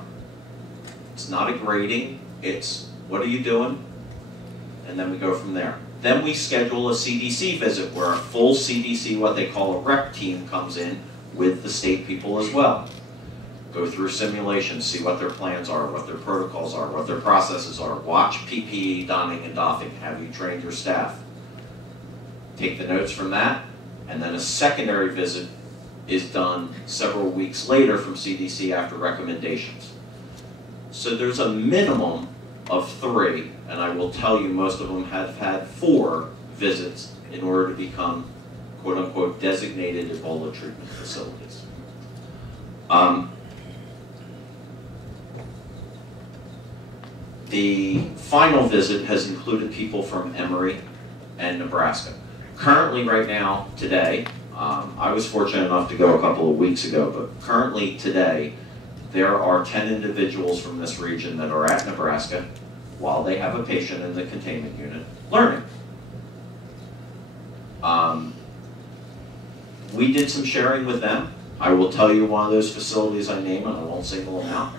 It's not a grading, it's what are you doing? And then we go from there. Then we schedule a CDC visit where a full CDC, what they call a rep team, comes in with the state people as well. Go through simulations, see what their plans are, what their protocols are, what their processes are. Watch PPE donning and doffing. Have you trained your staff? Take the notes from that, and then a secondary visit is done several weeks later from CDC after recommendations. So there's a minimum of 3, and I will tell you most of them have had 4 visits in order to become quote-unquote designated Ebola treatment facilities. The final visit has included people from Emory and Nebraska. Currently, right now, today, I was fortunate enough to go a couple of weeks ago, but currently today, there are 10 individuals from this region that are at Nebraska while they have a patient in the containment unit learning. We did some sharing with them. I will tell you one of those facilities I name, and I won't single them out,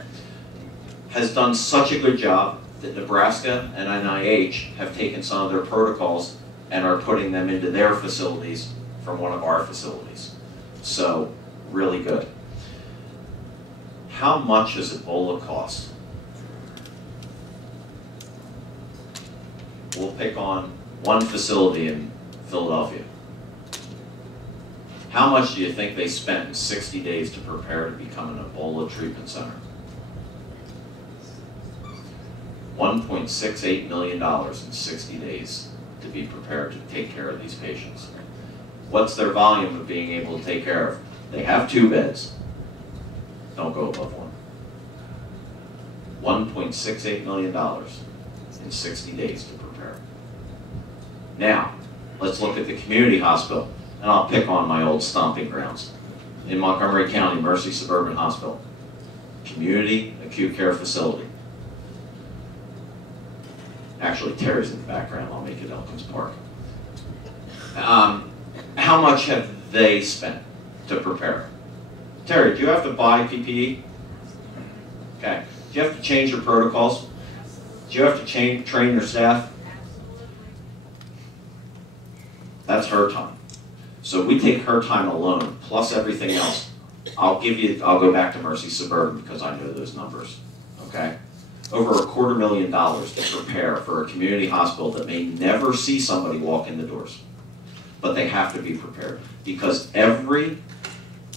has done such a good job that Nebraska and NIH have taken some of their protocols and are putting them into their facilities from one of our facilities. So, really good. How much does Ebola cost? we'll pick on one facility in Philadelphia. How much do you think they spent in 60 days to prepare to become an Ebola treatment center? $1.68 million in 60 days to be prepared to take care of these patients. What's their volume of being able to take care of? They have 2 beds. Don't go above 1. $1.68 million in 60 days to prepare. Now, let's look at the community hospital. And I'll pick on my old stomping grounds. In Montgomery County, Mercy Suburban Hospital, community acute care facility. Actually, Terry's in the background, I'll make it Elkins Park. How much have they spent to prepare? Terry, do you have to buy PPE? Okay. Do you have to change your protocols? Do you have to train your staff? That's her time. So we take her time alone, plus everything else. I'll go back to Mercy Suburban because I know those numbers, okay? Over $250,000 to prepare for a community hospital that may never see somebody walk in the doors. But they have to be prepared because every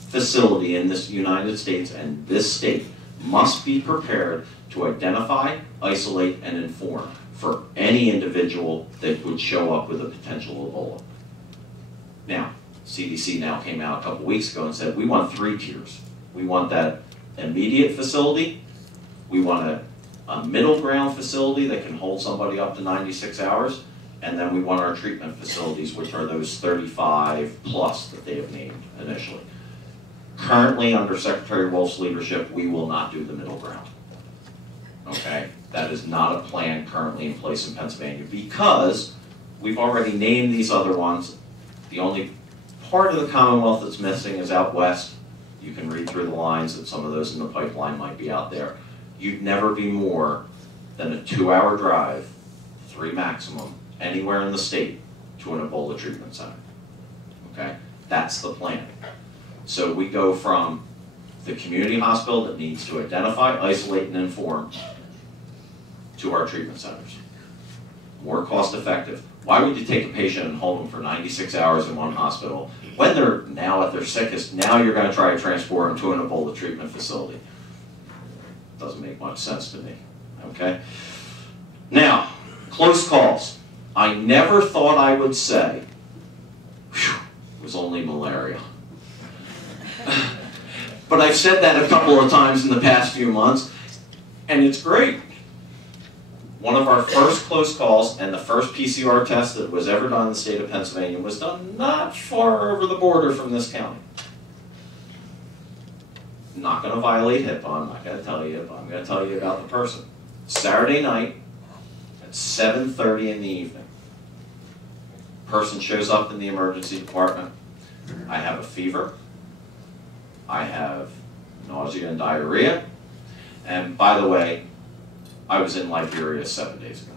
facility in this United States and this state must be prepared to identify, isolate, and inform for any individual that would show up with a potential Ebola. Now, CDC now came out a couple weeks ago and said, we want 3 tiers. We want that immediate facility, we want a middle ground facility that can hold somebody up to 96 hours, and then we want our treatment facilities, which are those 35 plus that they have named initially. Currently, under Secretary Wolf's leadership, we will not do the middle ground. Okay? That is not a plan currently in place in Pennsylvania because we've already named these other ones. The only part of the Commonwealth that's missing is out west. You can read through the lines that some of those in the pipeline might be out there. You'd never be more than a 2-hour drive, 3 maximum, anywhere in the state to an Ebola treatment center. Okay? That's the plan. So we go from the community hospital that needs to identify, isolate, and inform to our treatment centers. More cost effective. Why would you take a patient and hold them for 96 hours in one hospital when they're now at their sickest? Now you're going to try to transport them to an Ebola treatment facility. Doesn't make much sense to me. Okay? Now, close calls. I never thought I would say, whew, it was only malaria. But I've said that a couple of times in the past few months, and it's great. One of our first close calls and the first PCR test that was ever done in the state of Pennsylvania was done not far over the border from this county. I'm not going to violate HIPAA, I'm not going to tell you, but I'm going to tell you about the person. Saturday night at 7:30 in the evening. Person shows up in the emergency department. I have a fever. I have nausea and diarrhea. And by the way, I was in Liberia 7 days ago.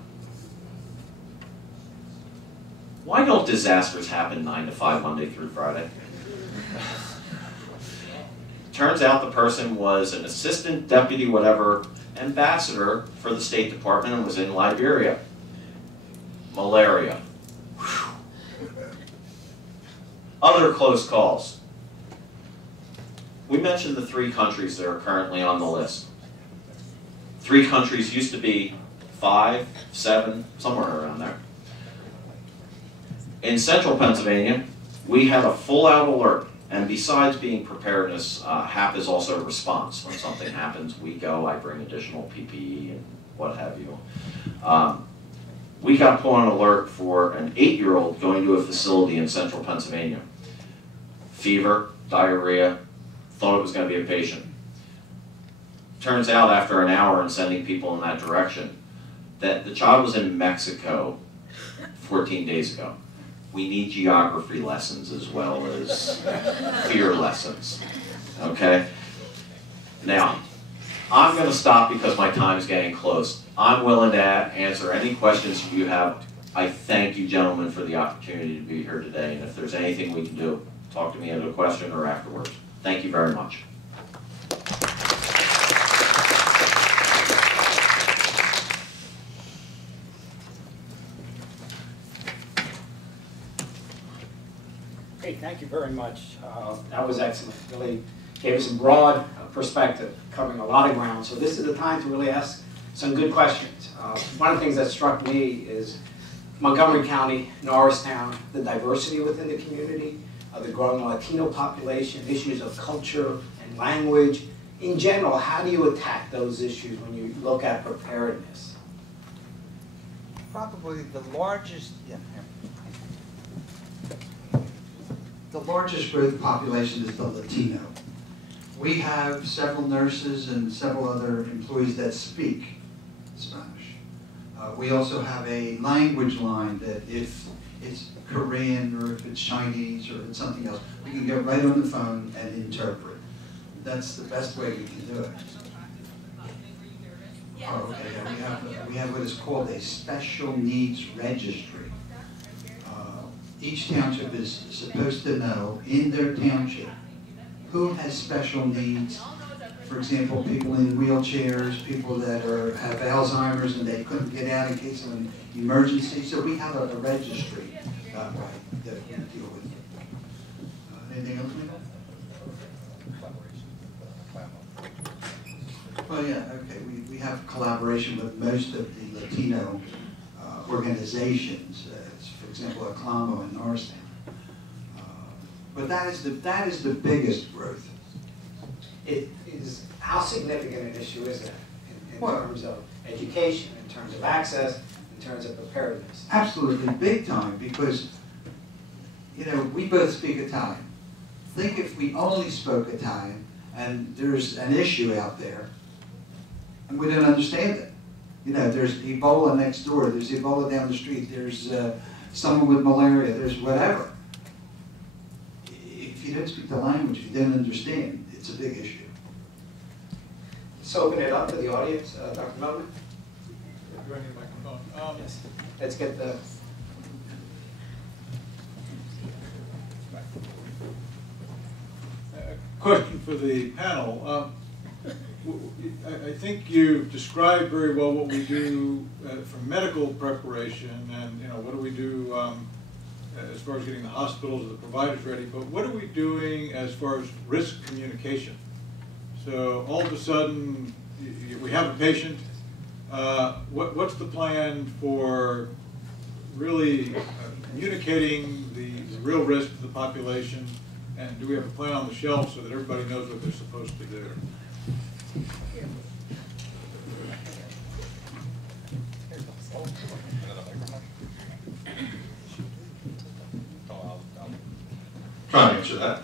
Why don't disasters happen 9 to 5 Monday through Friday? Turns out the person was an assistant deputy whatever ambassador for the State Department and was in Liberia. Malaria. Whew. Other close calls. We mentioned the 3 countries that are currently on the list. 3 countries used to be 5, 7, somewhere around there. In central Pennsylvania, we had a full-out alert. And besides being preparedness, HAP is also response. When something happens, we go, I bring additional PPE and what have you. We got put on alert for an 8-year-old going to a facility in central Pennsylvania. Fever, diarrhea, thought it was going to be a patient. Turns out after an hour and sending people in that direction, that the child was in Mexico 14 days ago. We need geography lessons as well as fear lessons, okay? Now, I'm going to stop because my time's getting close. I'm willing to answer any questions you have. I thank you, gentlemen, for the opportunity to be here today, and if there's anything we can do, talk to me at a question or afterwards. Thank you very much. Great, thank you very much. That was excellent. Really gave us a broad perspective, covering a lot of ground. So this is the time to really ask some good questions. One of the things that struck me is Montgomery County, Norristown, the diversity within the community, the growing Latino population, issues of culture and language. In general, how do you attack those issues when you look at preparedness? Probably the largest, the largest growth population is the Latino. We have several nurses and several other employees that speak Spanish. We also have a language line that if it's Korean or if it's Chinese or it's something else, we can get right on the phone and interpret. That's the best way we can do it. Oh, okay, yeah, we have what is called a special needs registry. Each township is supposed to know in their township who has special needs. For example, people in wheelchairs, people that have Alzheimer's and they couldn't get out in case of an emergency. So we have a registry that we deal with. Anything else, Michael? Well, yeah, okay. We have collaboration with most of the Latino organizations. For example, Aclamo and Norristown. But that is the biggest growth. It is, how significant an issue is that in terms of education, in terms of access, in terms of preparedness? Absolutely, big time, because, you know, we both speak Italian. Think if we only spoke Italian and there's an issue out there and we don't understand it. You know, there's Ebola next door, there's Ebola down the street, there's someone with malaria, there's whatever. If you don't speak the language, if you don't understand, it's a big issue. Let's open it up to the audience. Dr. Melvin? Do I need a microphone? Yes. Let's get the... Question for the panel. I think you've described very well what we do for medical preparation, and you know, what do we do as far as getting the hospitals or the providers ready, but what are we doing as far as risk communication? So all of a sudden, we have a patient. What's the plan for really communicating the real risk to the population, and do we have a plan on the shelf so that everybody knows what they're supposed to do? Trying to answer that.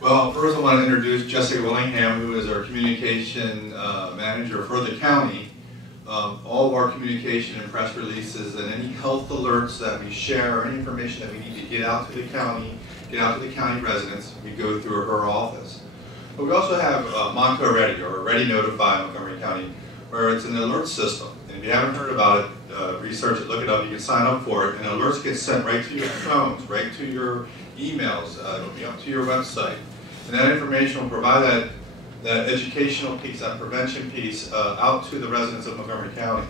Well, first I want to introduce Jessica Willingham, who is our communication manager for the county. All of our communication and press releases and any health alerts that we share, any information that we need to get out to the county, get out to the county residents, we go through her office. But we also have Monco Ready, or Ready Notify Montgomery County, where it's an alert system. And if you haven't heard about it, research it, look it up, you can sign up for it, and alerts get sent right to your phones, right to your emails, it'll be up to your website. And that information will provide that educational piece, that prevention piece out to the residents of Montgomery County.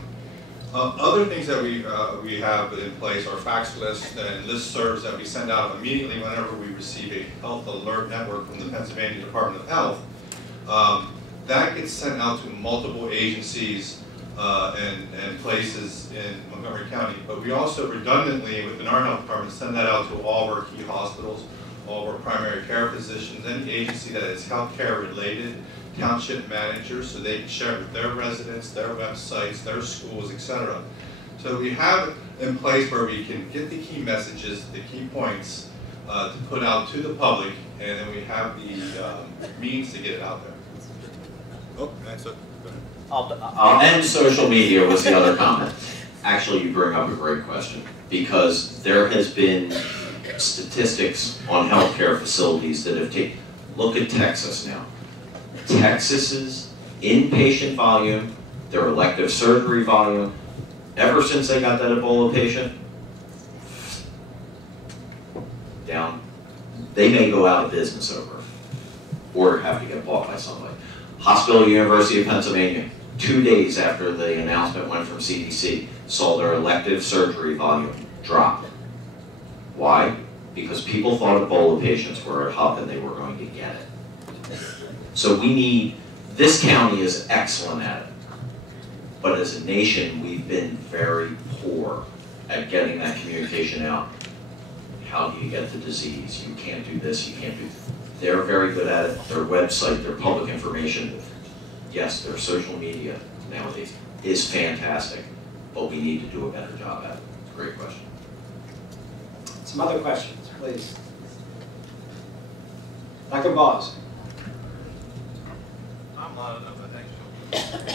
Other things that we have in place are fax lists and listservs that we send out immediately whenever we receive a health alert network from the Pennsylvania Department of Health. That gets sent out to multiple agencies and places in Montgomery County, but we also redundantly within our health department send that out to all of our key hospitals, all of our primary care physicians, any agency that is healthcare related, township managers, so they can share it with their residents, their websites, their schools, etc. So we have in place where we can get the key messages, the key points to put out to the public, and then we have the means to get it out there. Oh, that's it. And social media was the other comment. Actually, you bring up a great question, because there has been statistics on healthcare facilities that have taken, look at Texas now. Texas's inpatient volume, their elective surgery volume, ever since they got that Ebola patient, down. They may go out of business over it, or have to get bought by somebody. Hospital University of Pennsylvania, 2 days after the announcement went from CDC, saw their elective surgery volume drop. Why? because people thought Ebola patients were at HUP and they were going to get it. So we need, this county is excellent at it, but as a nation, we've been very poor at getting that communication out. How do you get the disease? You can't do this, you can't do that. They're very good at it. Their website, their public information, yes, their social media nowadays is fantastic, but we need to do a better job at it. It's a great question. Some other questions, please. Dr. Boss. I'm loud enough, I think.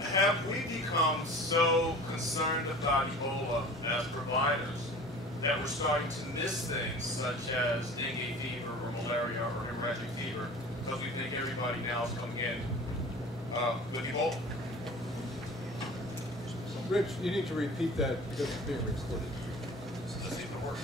Have we become so concerned about Ebola as providers that we're starting to miss things such as dengue fever or malaria or hemorrhagic fever because we think everybody now is coming in with Ebola? Rich, you need to repeat that because it's being recorded. Let's see if it works.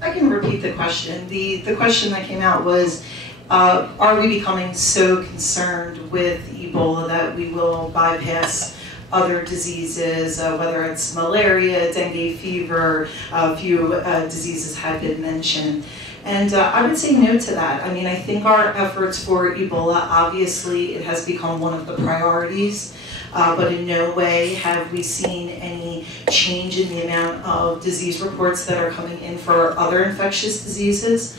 I can repeat the question. The question that came out was, are we becoming so concerned with Ebola that we will bypass other diseases, whether it's malaria, dengue fever, a few diseases had been mentioned. And I would say no to that. I mean, I think our efforts for Ebola, obviously it has become one of the priorities, but in no way have we seen any change in the amount of disease reports that are coming in for other infectious diseases,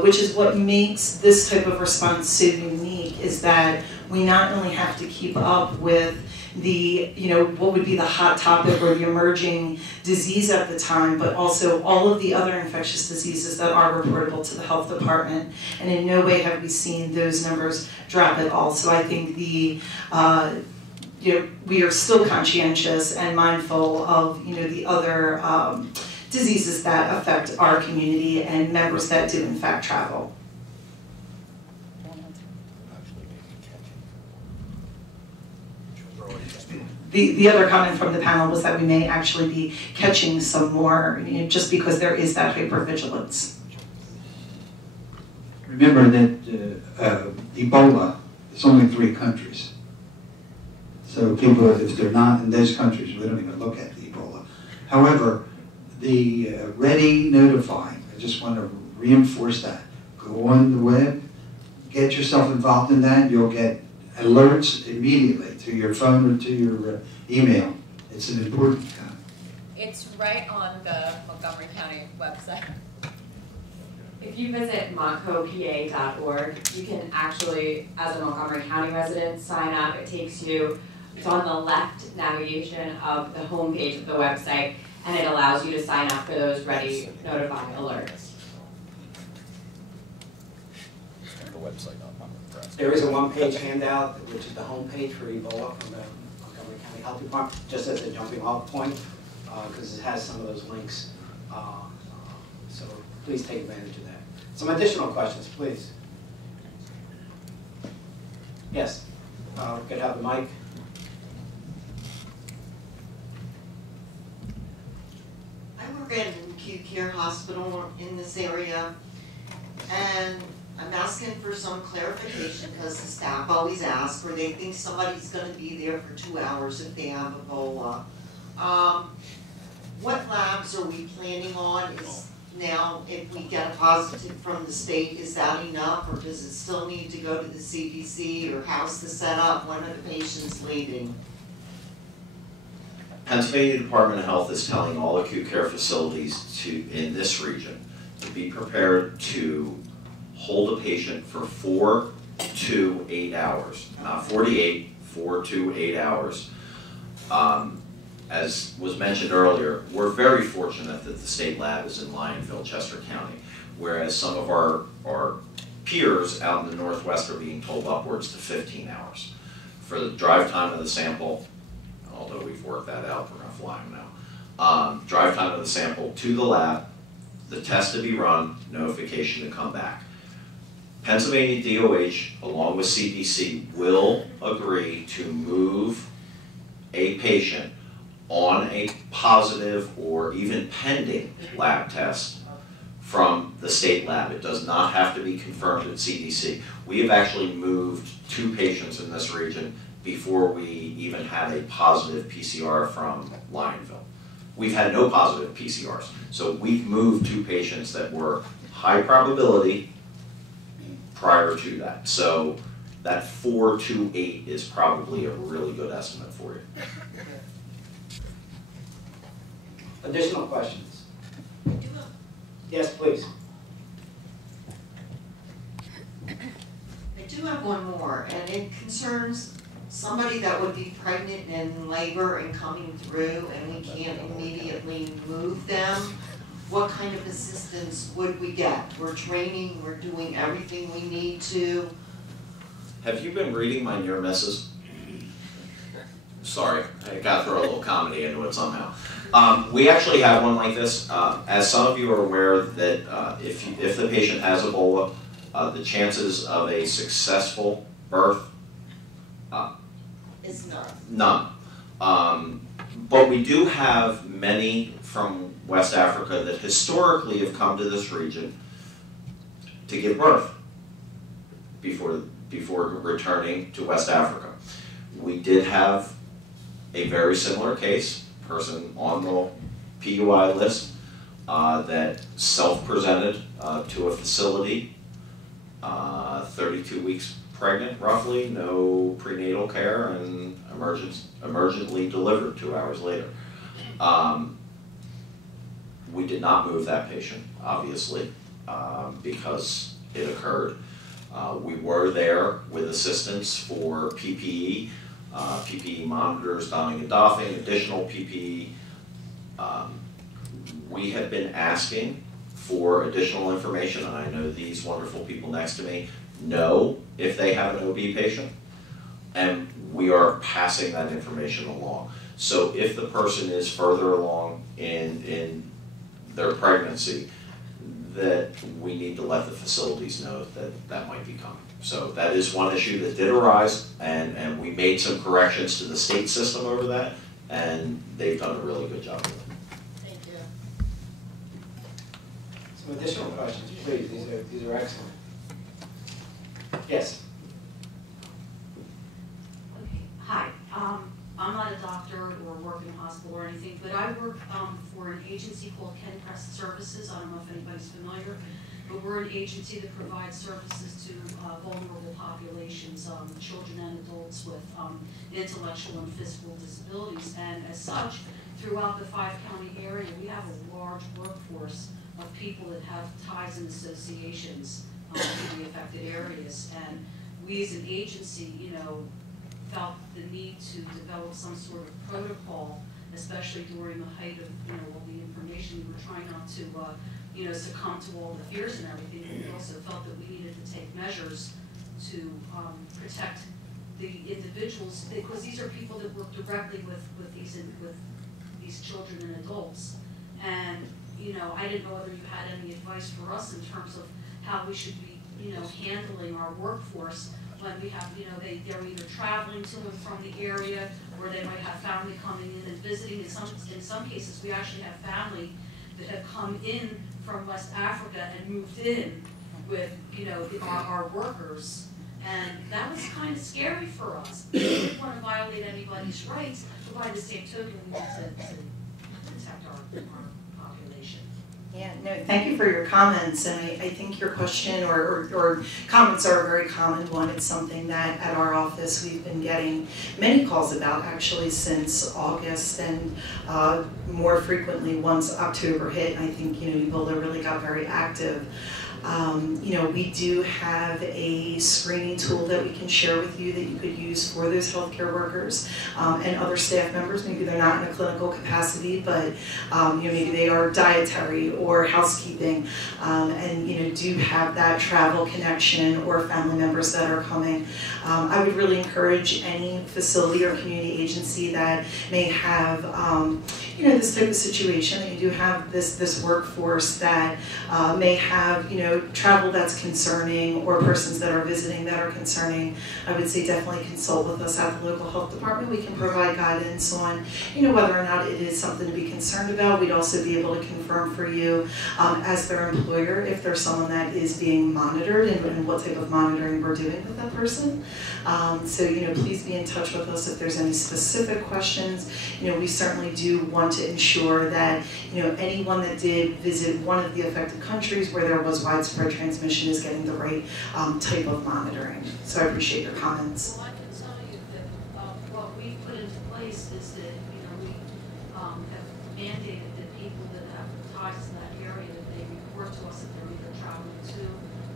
which is what makes this type of response so unique, is that we not only have to keep up with the, what would be the hot topic or the emerging disease at the time, but also all of the other infectious diseases that are reportable to the health department. And in no way have we seen those numbers drop at all. So I think we are still conscientious and mindful of, the other diseases that affect our community and members that do in fact travel. The other comment from the panel was that we may actually be catching some more, just because there is that hypervigilance. Remember that Ebola, it's only 3 countries. So people, if they're not in those countries, we don't even look at the Ebola. However, the Ready Notify, I just want to reinforce that. Go on the web, get yourself involved in that, you'll get alerts immediately to your phone or to your email. It's an important kind. It's right on the Montgomery County website. If you visit montcopa.org, you can actually, as a Montgomery County resident, sign up. It takes you, it's on the left navigation of the homepage of the website, and it allows you to sign up for those Ready Notify alerts. The website up on the press. There is a one-page handout, which is the homepage for Ebola from the Montgomery County Health Department, just as a jumping-off point, because it has some of those links. So please take advantage of that. Some additional questions, please. Yes, we could have the mic. I work at an acute care hospital in this area, and I'm asking for some clarification because the staff always ask, or they think somebody's going to be there for 2 hours if they have Ebola. What labs are we planning on? Is now, if we get a positive from the state, is that enough, or does it still need to go to the CDC, or how's the setup? When are the patients leaving? Pennsylvania Department of Health is telling all acute care facilities in this region to be prepared to hold a patient for 4 to 8 hours, not 48, 4 to 8 hours. As was mentioned earlier, we're very fortunate that the state lab is in Lionville, Chester County, whereas some of our peers out in the Northwest are being told upwards to 15 hours. For the drive time of the sample, although we've worked that out, we're gonna fly them now. Drive time of the sample to the lab, the test to be run, notification to come back. Pennsylvania DOH, along with CDC, will agree to move a patient on a positive or even pending lab test from the state lab. It does not have to be confirmed at CDC. We have actually moved 2 patients in this region before we even had a positive PCR from Lionville. we've had no positive PCRs. So we've moved 2 patients that were high probability prior to that. So that 4 to 8 is probably a really good estimate for you. Additional questions? Yes, please. I do have one more, and it concerns somebody that would be pregnant and in labor and coming through, and we can't immediately move them. What kind of assistance would we get? We're training, we're doing everything we need to. Have you been reading my near misses? Sorry, I got to throw a little comedy into it somehow. We actually have one like this. As some of you are aware that if the patient has Ebola, the chances of a successful birth Is none. none. But we do have many from West Africa that historically have come to this region to give birth before returning to West Africa. We did have a very similar case, person on the PUI list that self-presented to a facility, 32 weeks pregnant roughly, no prenatal care, and emergently delivered 2 hours later. We did not move that patient, obviously, because it occurred. We were there with assistance for PPE, PPE monitors, donning and doffing, additional PPE. We have been asking for additional information, and I know these wonderful people next to me know if they have an OB patient, and we are passing that information along. So if the person is further along in their pregnancy, that we need to let the facilities know that that might be coming. So that is one issue that did arise, and we made some corrections to the state system over that, and they've done a really good job with it. Thank you. Some additional questions, please. These are excellent. Yes. Okay. Hi. I'm not a doctor or work in a hospital or anything, but I work for an agency called Ken Press Services. I don't know if anybody's familiar, but we're an agency that provides services to vulnerable populations, children and adults with intellectual and physical disabilities. And as such, throughout the 5-county area, we have a large workforce of people that have ties and associations in the affected areas. And we as an agency, felt the need to develop some sort of protocol, especially during the height of, all the information. We were trying not to, succumb to all the fears and everything, but we also felt that we needed to take measures to protect the individuals, because these are people that work directly with these children and adults. And, I didn't know whether you had any advice for us in terms of how we should be, handling our workforce when we have, they're either traveling to and from the area, or they might have family coming in and visiting. In some cases, we actually have family that have come in from West Africa and moved in with, our workers. And that was kind of scary for us. We didn't want to violate anybody's rights, but by the same token, we need to protect our population. Yeah, no, thank you for your comments, and I think your question or comments are a very common one. It's something that at our office we've been getting many calls about actually since August, and more frequently once October hit. I think, Ebola really got very active. We do have a screening tool that we can share with you that you could use for those healthcare workers and other staff members. Maybe they're not in a clinical capacity, but maybe they are dietary or housekeeping, and do have that travel connection or family members that are coming. I would really encourage any facility or community agency that may have this type of situation, that you do have this workforce that may have travel that's concerning or persons that are visiting that are concerning, I would say definitely consult with us at the local health department. We can provide guidance on, whether or not it is something to be concerned about. We'd also be able to confirm for you as their employer if there's someone that is being monitored and what type of monitoring we're doing with that person. So, please be in touch with us if there's any specific questions. We certainly do want to ensure that, anyone that did visit one of the affected countries where there was widespread transmission is getting the right type of monitoring. So I appreciate your comments. Well, I can tell you that what we put into place is that, we have mandated that people that have ties to that area, that they report to us if they're either traveling to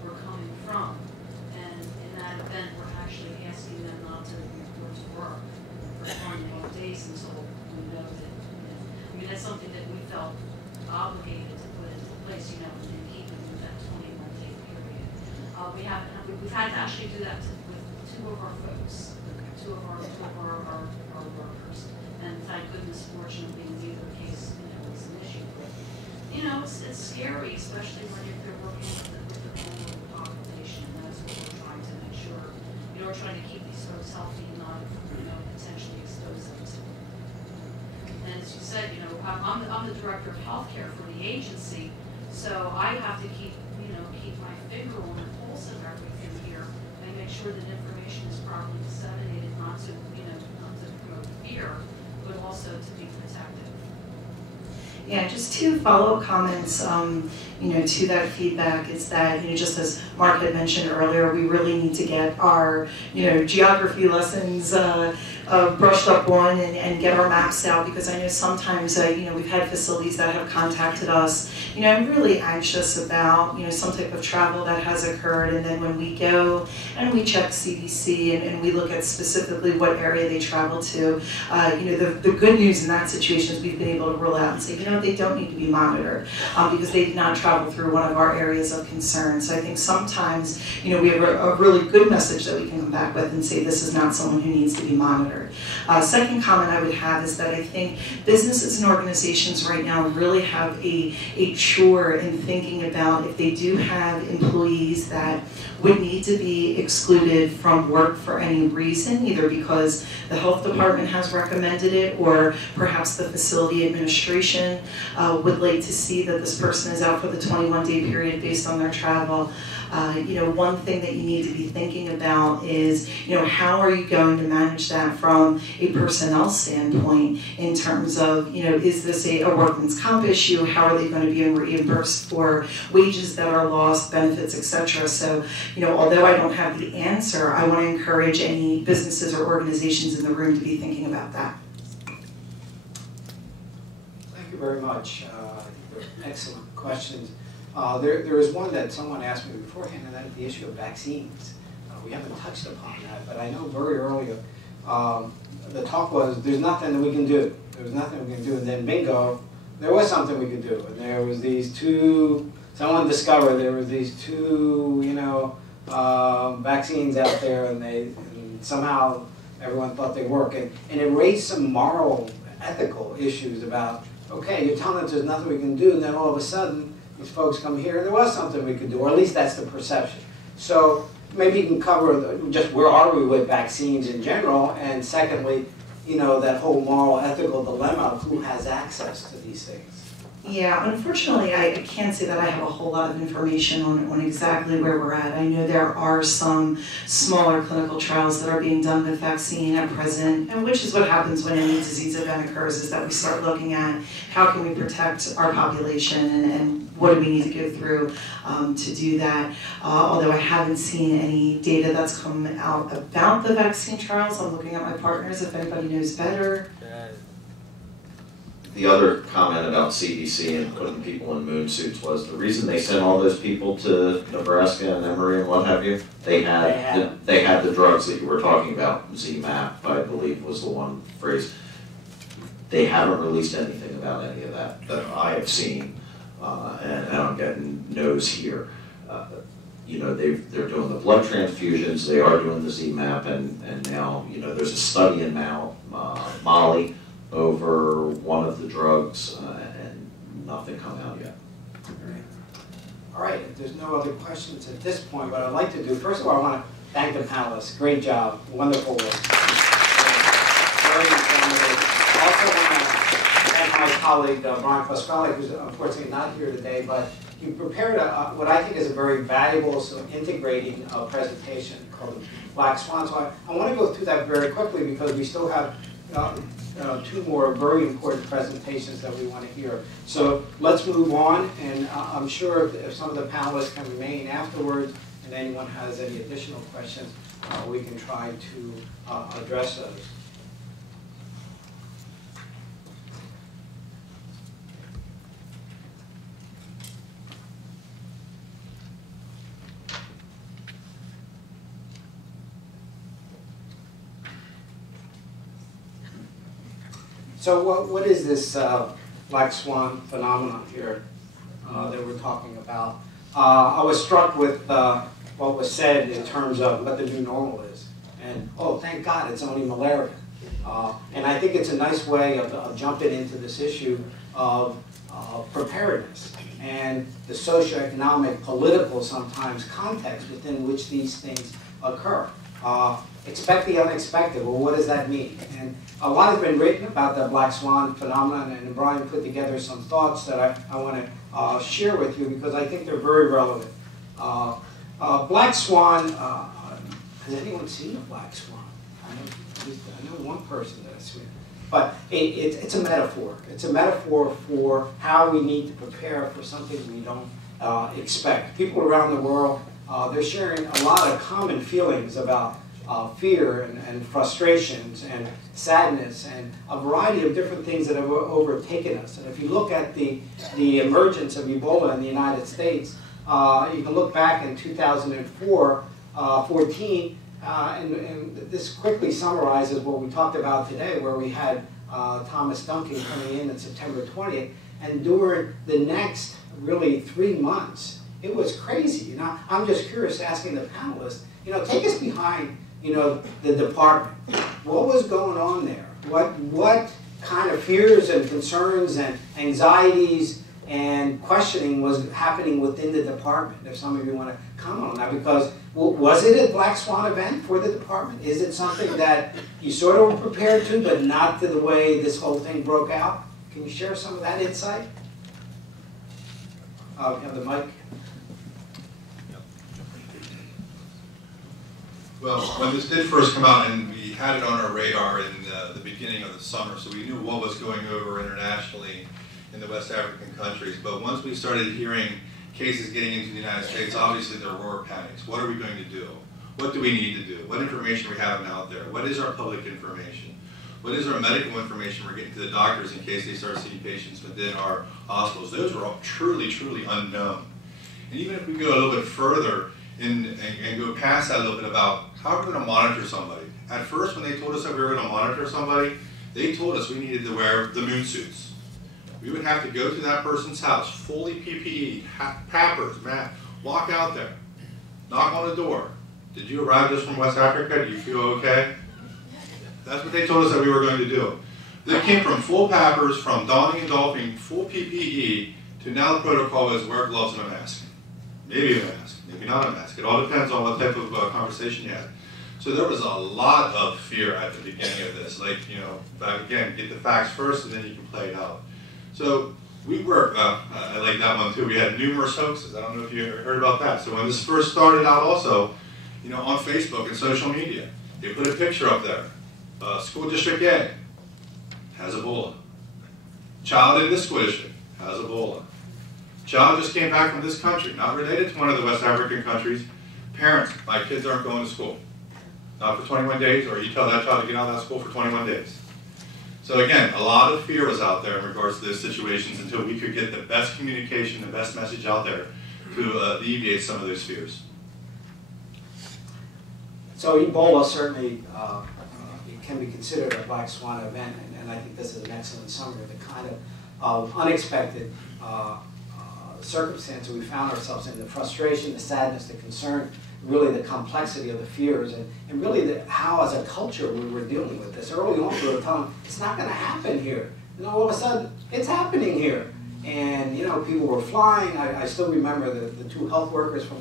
or coming from. And in that event, we're actually asking them not to report to work for 21 days until we know that, that's something that we felt obligated to put into place, and keep it with that 21-day period. We've had to actually do that with two of our folks, two of our workers, and thank goodness, fortunately, neither case, was an issue. But, it's scary, especially when they're working with the vulnerable population, and that's what we're trying to make sure. We're trying to keep these folks healthy and not, potentially expose them to. And as you said, I'm the director of healthcare for the agency, so I have to keep my finger on the pulse of everything here and make sure that information is properly disseminated, not to promote fear, but also to be protective. Yeah, just two follow-up comments, to that feedback is that, just as Mark had mentioned earlier, we really need to get our, geography lessons brushed up on and get our maps out, because I know sometimes, we've had facilities that have contacted us, I'm really anxious about, some type of travel that has occurred, and then when we go and we check CDC and we look at specifically what area they travel to, the good news in that situation is we've been able to rule out and say, they don't need to be monitored because they did not travel through one of our areas of concern. So I think sometimes, we have a really good message that we can come back with and say this is not someone who needs to be monitored. Second comment I would have is that I think businesses and organizations right now really have a chore in thinking about if they do have employees that would need to be excluded from work for any reason, either because the health department has recommended it or perhaps the facility administration would like to see that this person is out for the 21-day period based on their travel. One thing that you need to be thinking about is, how are you going to manage that from a personnel standpoint in terms of, is this a workman's comp issue? How are they going to be reimbursed for wages that are lost, benefits, etc.? So, although I don't have the answer, I want to encourage any businesses or organizations in the room to be thinking about that. Thank you very much. Excellent questions. There was one that someone asked me beforehand, and that's the issue of vaccines. We haven't touched upon that, but I know very early the talk was there's nothing that we can do. There's nothing we can do, and then bingo, there was something we could do, and there was these two. Someone discovered there was these two, vaccines out there, and somehow everyone thought they work, and it raised some moral, ethical issues about, okay, you're telling us there's nothing we can do, and then all of a sudden these folks come here, and there was something we could do, or at least that's the perception. So maybe you can cover just where are we with vaccines in general, and secondly, that whole moral, ethical dilemma of who has access to these things. Yeah, unfortunately, I can't say that I have a whole lot of information on exactly where we're at. I know there are some smaller clinical trials that are being done with vaccine at present, and which is what happens when any disease event occurs, is that we start looking at how can we protect our population and what do we need to go through to do that. Although I haven't seen any data that's come out about the vaccine trials, I'm looking at my partners if anybody knows better. The other comment about CDC and putting people in moon suits was the reason they sent all those people to Nebraska and Emory and what have you. They had the drugs that you were talking about. ZMAP, I believe, was the one phrase. They haven't released anything about any of that I have seen, and I'm getting no's here. They're doing the blood transfusions. They are doing the ZMAP, and now there's a study in Mali over one of the drugs, and nothing come out yet. All right, if there's no other questions at this point, what I'd like to do, first of all, I want to thank the panelists. Great job, wonderful work. Very informative. Also want to thank my colleague, Brian Pasquale, who's unfortunately not here today, but he prepared what I think is a very valuable, integrating presentation called the Black Swan. So I want to go through that very quickly because we still have two more very important presentations that we want to hear. So let's move on, and I'm sure if some of the panelists can remain afterwards, and anyone has any additional questions, we can try to address those. So what is this black swan phenomenon here that we're talking about? I was struck with what was said in terms of what the new normal is. And, oh, thank God, it's only malaria. And I think it's a nice way of jumping into this issue of preparedness and the socioeconomic, political, sometimes, context within which these things occur. Expect the unexpected. Well, what does that mean? And a lot has been written about the black swan phenomenon, and Brian put together some thoughts that I want to share with you because I think they're very relevant. Black swan, has anyone seen a black swan? I know one person that has seen it. But it's a metaphor. It's a metaphor for how we need to prepare for something we don't expect. People around the world, they're sharing a lot of common feelings about fear and frustrations and sadness and a variety of different things that have overtaken us. And if you look at the emergence of Ebola in the United States, you can look back in 2014, and this quickly summarizes what we talked about today, where we had Thomas Duncan coming in on September 20th, and during the next really 3 months, it was crazy. You know, I'm just curious, asking the panelists, you know, take us behind, you know, the department. What was going on there? What kind of fears and concerns and anxieties and questioning was happening within the department? If some of you want to comment on that, because was it a black swan event for the department? Is it something that you sort of were prepared to, but not to the way this whole thing broke out? Can you share some of that insight? We have the mic. Well, when this did first come out, and we had it on our radar in the beginning of the summer, so we knew what was going over internationally in the West African countries. But once we started hearing cases getting into the United States, obviously there were panics. What are we going to do? What do we need to do? What information are we having out there? What is our public information? What is our medical information we're getting to the doctors in case they start seeing patients within our hospitals? Those were all truly, truly unknown. And even if we go a little bit further and go past that a little bit about how we're going to monitor somebody. At first, when they told us that we were going to monitor somebody, they told us we needed to wear the moon suits. We would have to go to that person's house, fully PPE, pampers, mat, walk out there, knock on the door. Did you arrive just from West Africa? Do you feel okay? That's what they told us that we were going to do. They came from full pampers, from donning and doffing, full PPE, to now the protocol is wear gloves and a mask. Maybe a mask, maybe not a mask. It all depends on what type of conversation you had. So there was a lot of fear at the beginning of this. Like, you know, back again, get the facts first and then you can play it out. So we were, I like that one too. We had numerous hoaxes. I don't know if you heard about that. So when this first started out also, you know, on Facebook and social media, they put a picture up there. School District A has Ebola. Child in this school district has Ebola. Child just came back from this country, not related to one of the West African countries. Parents, my kids aren't going to school. Not for 21 days, or you tell that child to get out of that school for 21 days. So again, a lot of fear was out there in regards to those situations until we could get the best communication, the best message out there to alleviate some of those fears. So Ebola certainly it can be considered a black swan event, and I think this is an excellent summary of the kind of unexpected circumstance we found ourselves in, the frustration, the sadness, the concern, really the complexity of the fears, and really how as a culture we were dealing with this. Early on we were telling them, it's not going to happen here. And all of a sudden, it's happening here. And you know, people were flying. I still remember the two health workers from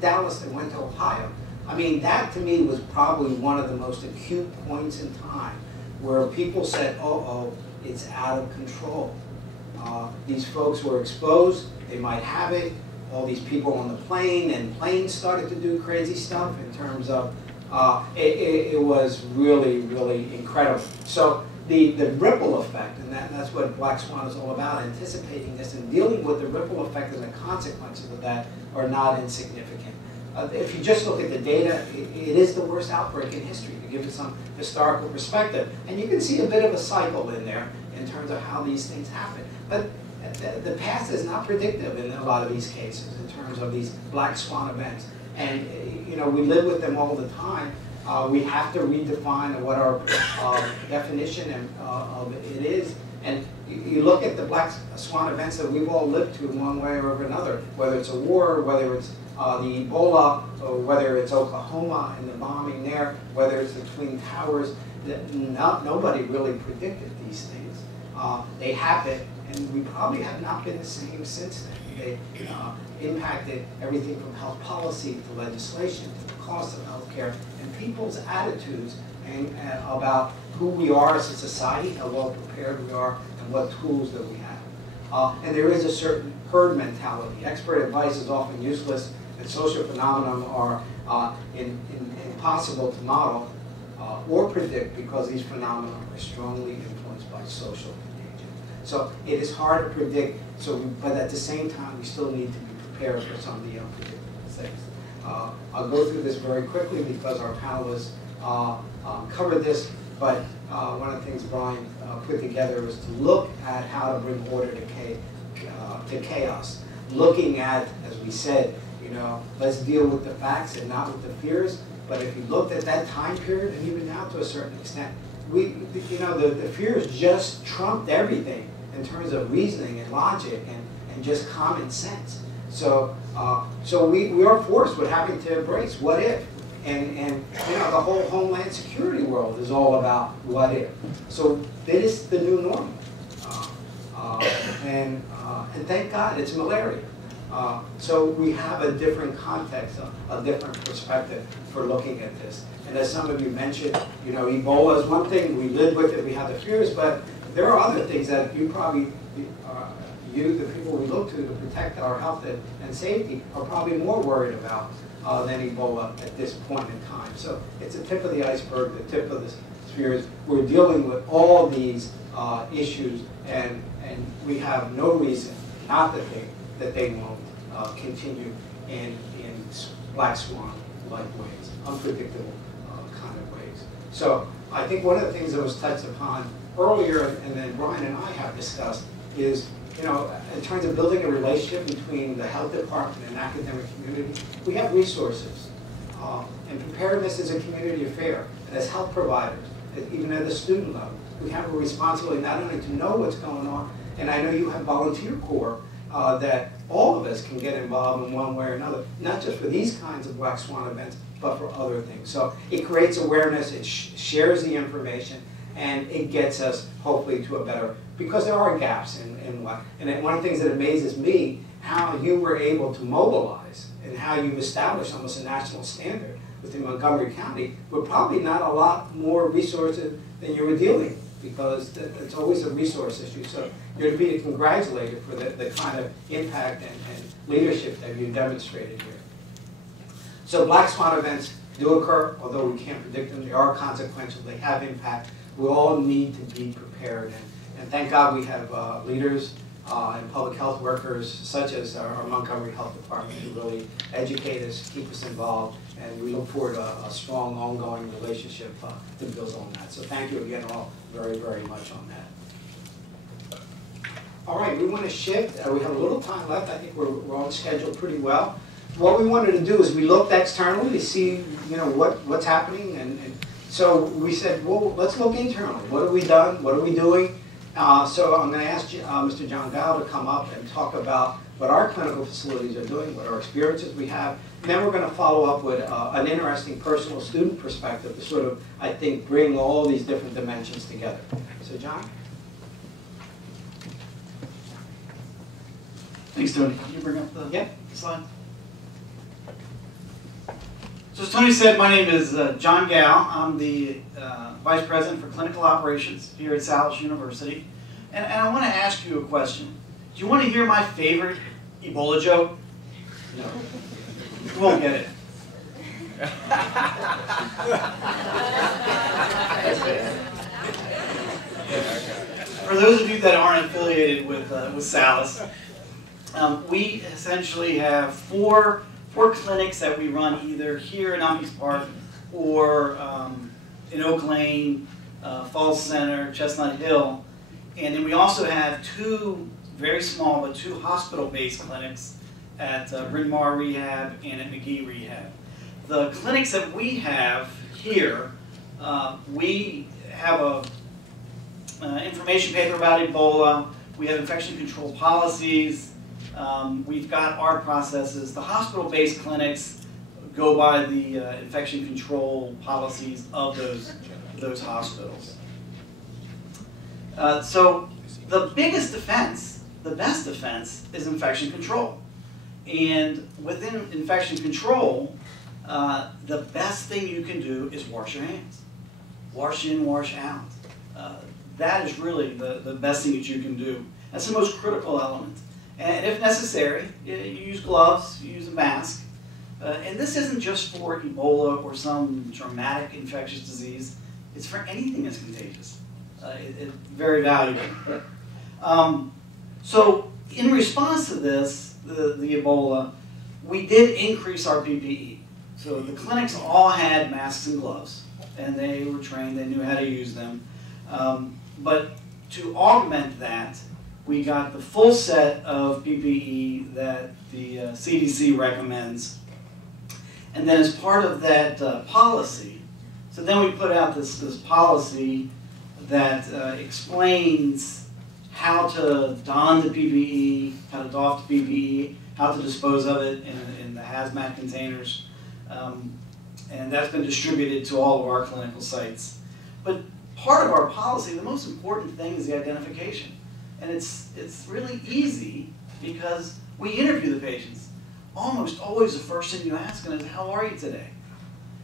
Dallas that went to Ohio. I mean, that to me was probably one of the most acute points in time where people said, oh, it's out of control. These folks were exposed, they might have it. All these people on the plane, and planes started to do crazy stuff in terms of, it was really, really incredible. So the ripple effect, and that's what Black Swan is all about, anticipating this and dealing with the ripple effect and the consequences of that are not insignificant. If you just look at the data, it is the worst outbreak in history, to give it some historical perspective. And you can see a bit of a cycle in there in terms of how these things happen. But the past is not predictive in a lot of these cases in terms of these black swan events. And you know, we live with them all the time. We have to redefine what our definition of it is. And you look at the black swan events that we've all lived through in one way or another, whether it's a war, whether it's the Ebola, or whether it's Oklahoma and the bombing there, whether it's the Twin Towers. Nobody really predicted these things. They happen, and we probably have not been the same since then. They impacted everything from health policy to legislation to the cost of health care and people's attitudes and about who we are as a society, how well prepared we are, and what tools that we have. And there is a certain herd mentality. Expert advice is often useless, and social phenomena are impossible to model or predict because these phenomena are strongly influenced by social contagion. So it is hard to predict, but at the same time, we still need to be prepared for some of the unpredictable things. I'll go through this very quickly because our panelists covered this, but one of the things Brian put together was to look at how to bring order to chaos. Looking at, as we said, you know, let's deal with the facts and not with the fears. But if you looked at that time period, and even now to a certain extent, you know, the fears just trumped everything in terms of reasoning and logic and just common sense. So we are forced with having to embrace what if. And you know, the whole Homeland Security world is all about what if. So that is the new normal. And thank God it's malaria. So we have a different context, a different perspective for looking at this. And as some of you mentioned, you know, Ebola is one thing, we live with it, we have the fears, but there are other things that you probably, the people we look to protect our health and safety, are probably more worried about than Ebola at this point in time. So it's the tip of the iceberg, the tip of the spheres. We're dealing with all these issues, and we have no reason not to think that they won't continue in black swan-like ways, unpredictable kind of ways. So I think one of the things that was touched upon earlier, and then Brian and I have discussed, is, you know, in terms of building a relationship between the health department and academic community, we have resources. And preparedness is a community affair. And as health providers, even at the student level, we have a responsibility not only to know what's going on, and I know you have volunteer corps that all of us can get involved in one way or another, not just for these kinds of black swan events, but for other things. So it creates awareness, it shares the information, and it gets us hopefully to a better, because there are gaps in what, and one of the things that amazes me, how you were able to mobilize and how you've established almost a national standard within Montgomery County with probably not a lot more resources than you were dealing with, because it's always a resource issue. So you're to be congratulated for the kind of impact and leadership that you demonstrated here. So black swan events do occur, although we can't predict them. They are consequential, they have impact. We all need to be prepared. And thank God we have leaders and public health workers such as our Montgomery Health Department who really educate us, keep us involved, and we look forward to a strong ongoing relationship to build on that. So thank you again all very, very much on that. All right, we want to shift. We have a little time left. I think we're on schedule pretty well. What we wanted to do is we looked externally to see, you know, what's happening, and so we said, well, let's look internally. What have we done? What are we doing? So I'm going to ask Mr. John Gao to come up and talk about what our clinical facilities are doing, what our experiences we have. And then we're going to follow up with an interesting personal student perspective to sort of, I think, bring all these different dimensions together. So John? Thanks, Tony. Can you bring up the Yep. slide? So as Tony said, my name is John Gow. I'm the Vice President for Clinical Operations here at Salus University. And I want to ask you a question. Do you want to hear my favorite Ebola joke? No. You won't get it. For those of you that aren't affiliated with Salus, we essentially have four clinics that we run either here in Umpes Park or in Oak Lane, Falls Center, Chestnut Hill. And then we also have two very small but two hospital-based clinics at Bryn Mawr Rehab and at McGee Rehab. The clinics that we have here, we have a information paper about Ebola, we have infection control policies, we've got our processes. The hospital-based clinics go by the infection control policies of those hospitals. So the biggest defense, the best defense, is infection control. And within infection control, the best thing you can do is wash your hands. Wash in, wash out. That is really the best thing that you can do. That's the most critical element. And if necessary, you use gloves, you use a mask. And this isn't just for Ebola or some traumatic infectious disease. It's for anything that's contagious. It's very valuable. So in response to this, the Ebola, we did increase our PPE. So the clinics all had masks and gloves, and they were trained, they knew how to use them. But to augment that, we got the full set of PPE that the CDC recommends. And then as part of that policy, so then we put out this policy that explains how to don the PPE, how to doff the PPE, how to dispose of it in the hazmat containers. And that's been distributed to all of our clinical sites. But part of our policy, the most important thing is the identification. And it's really easy because we interview the patients. Almost always the first thing you ask them is, how are you today?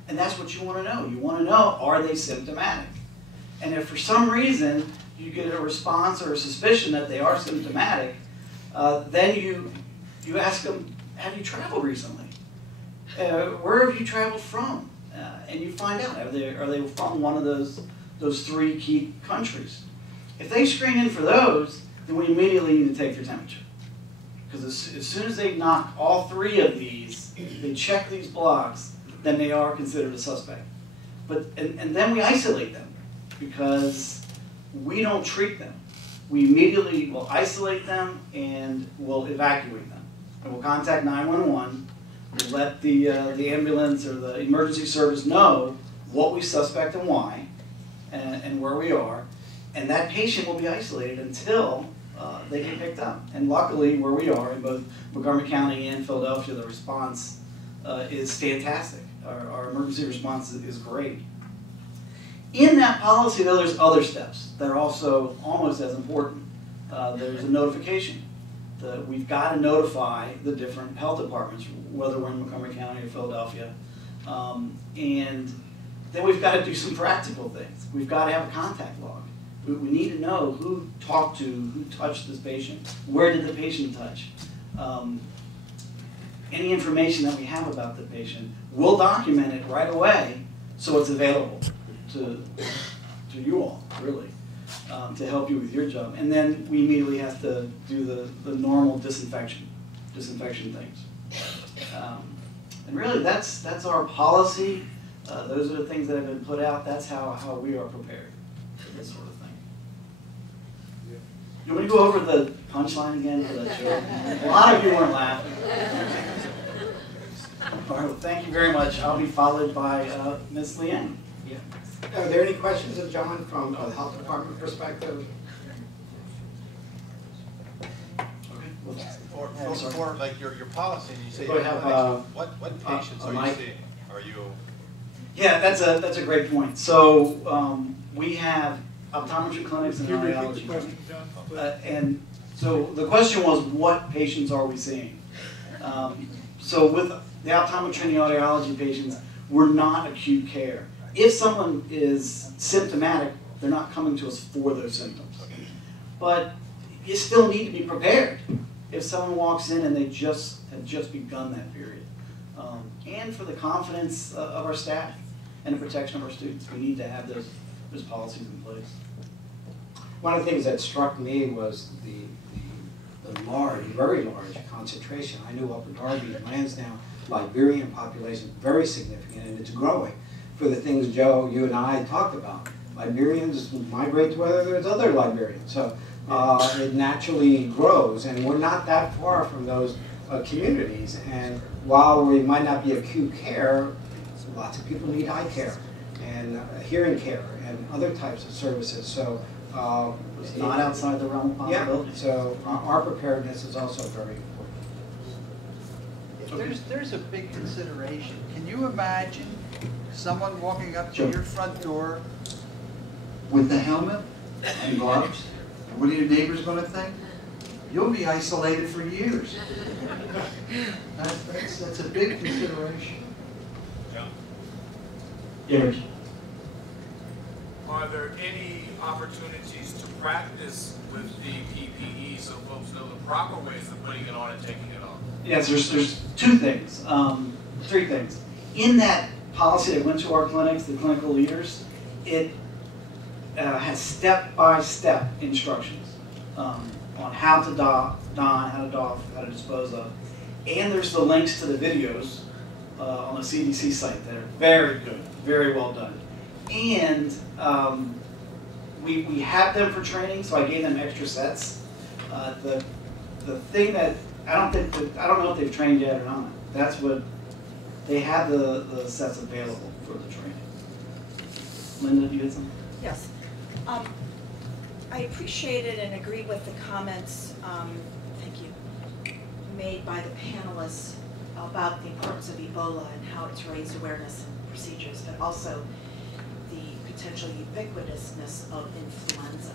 And that's what you want to know. You want to know, are they symptomatic? And if for some reason you get a response or a suspicion that they are symptomatic, then you ask them, have you traveled recently? Where have you traveled from? And you find out, are they from one of those three key countries? If they screen in for those, then we immediately need to take their temperature. Because as soon as they knock all three of these, they check these blocks, then they are considered a suspect. And then we isolate them, because we don't treat them. We immediately will isolate them and we'll evacuate them. And we'll contact 911, we'll let the ambulance or the emergency service know what we suspect and why, and where we are. And that patient will be isolated until they get picked up. And luckily, where we are in both Montgomery County and Philadelphia, the response is fantastic. Our emergency response is great. In that policy, though, there's other steps that are also almost as important. There's a notification. We've got to notify the different health departments, whether we're in Montgomery County or Philadelphia. And then we've got to do some practical things. We've got to have a contact log. We need to know who talked to, who touched this patient, where did the patient touch. Any information that we have about the patient, we'll document it right away so it's available to you all, really, to help you with your job. And then we immediately have to do the normal disinfection things. And really, that's our policy. Those are the things that have been put out. That's how we are prepared for this sort of thing. You want me to go over the punchline again for that joke? A lot of you weren't laughing. All right, well, thank you very much. I'll be followed by Ms. Leanne. Yeah. Are there any questions of John from the health department perspective? For like your policy, and you say what patients are you seeing? Are you? Yeah, that's a great point. So we have optometry clinics and radiology clinics, and So the question was, what patients are we seeing? So with the optometry and audiology patients, we're not acute care. If someone is symptomatic, they're not coming to us for those symptoms. But you still need to be prepared if someone walks in and they have just begun that period. And for the confidence of our staff and the protection of our students, we need to have those policies in place. One of the things that struck me was the large, very large concentration. I knew Upper Darby and Lansdowne, Liberian population, very significant, and it's growing for the things, Joe, you and I talked about. Liberians migrate to where there's other Liberians. So it naturally grows, and we're not that far from those communities. And while we might not be acute care, lots of people need eye care and hearing care and other types of services. So it's not outside the realm of possibility. Yeah, so our preparedness is also very important. There's a big consideration. Can you imagine someone walking up to your front door with the helmet and gloves? What are your neighbors going to think? You'll be isolated for years. That's a big consideration. Yes. Are there any opportunities to practice with the PPE so folks know the proper ways of putting it on and taking it off? Yes, there's two things, three things. In that policy that went to our clinics, the clinical leaders, it has step-by-step instructions on how to don, how to doff, how to dispose of. And there's the links to the videos on the CDC site that are very good, very well done. And we have them for training, so I gave them extra sets. The thing that I don't know if they've trained yet or not. That's what they have the sets available for the training. Linda, you had something? Yes. I appreciated and agree with the comments, thank you, made by the panelists about the importance of Ebola and how it's raised awareness and procedures, but also the potential ubiquitousness of influenza.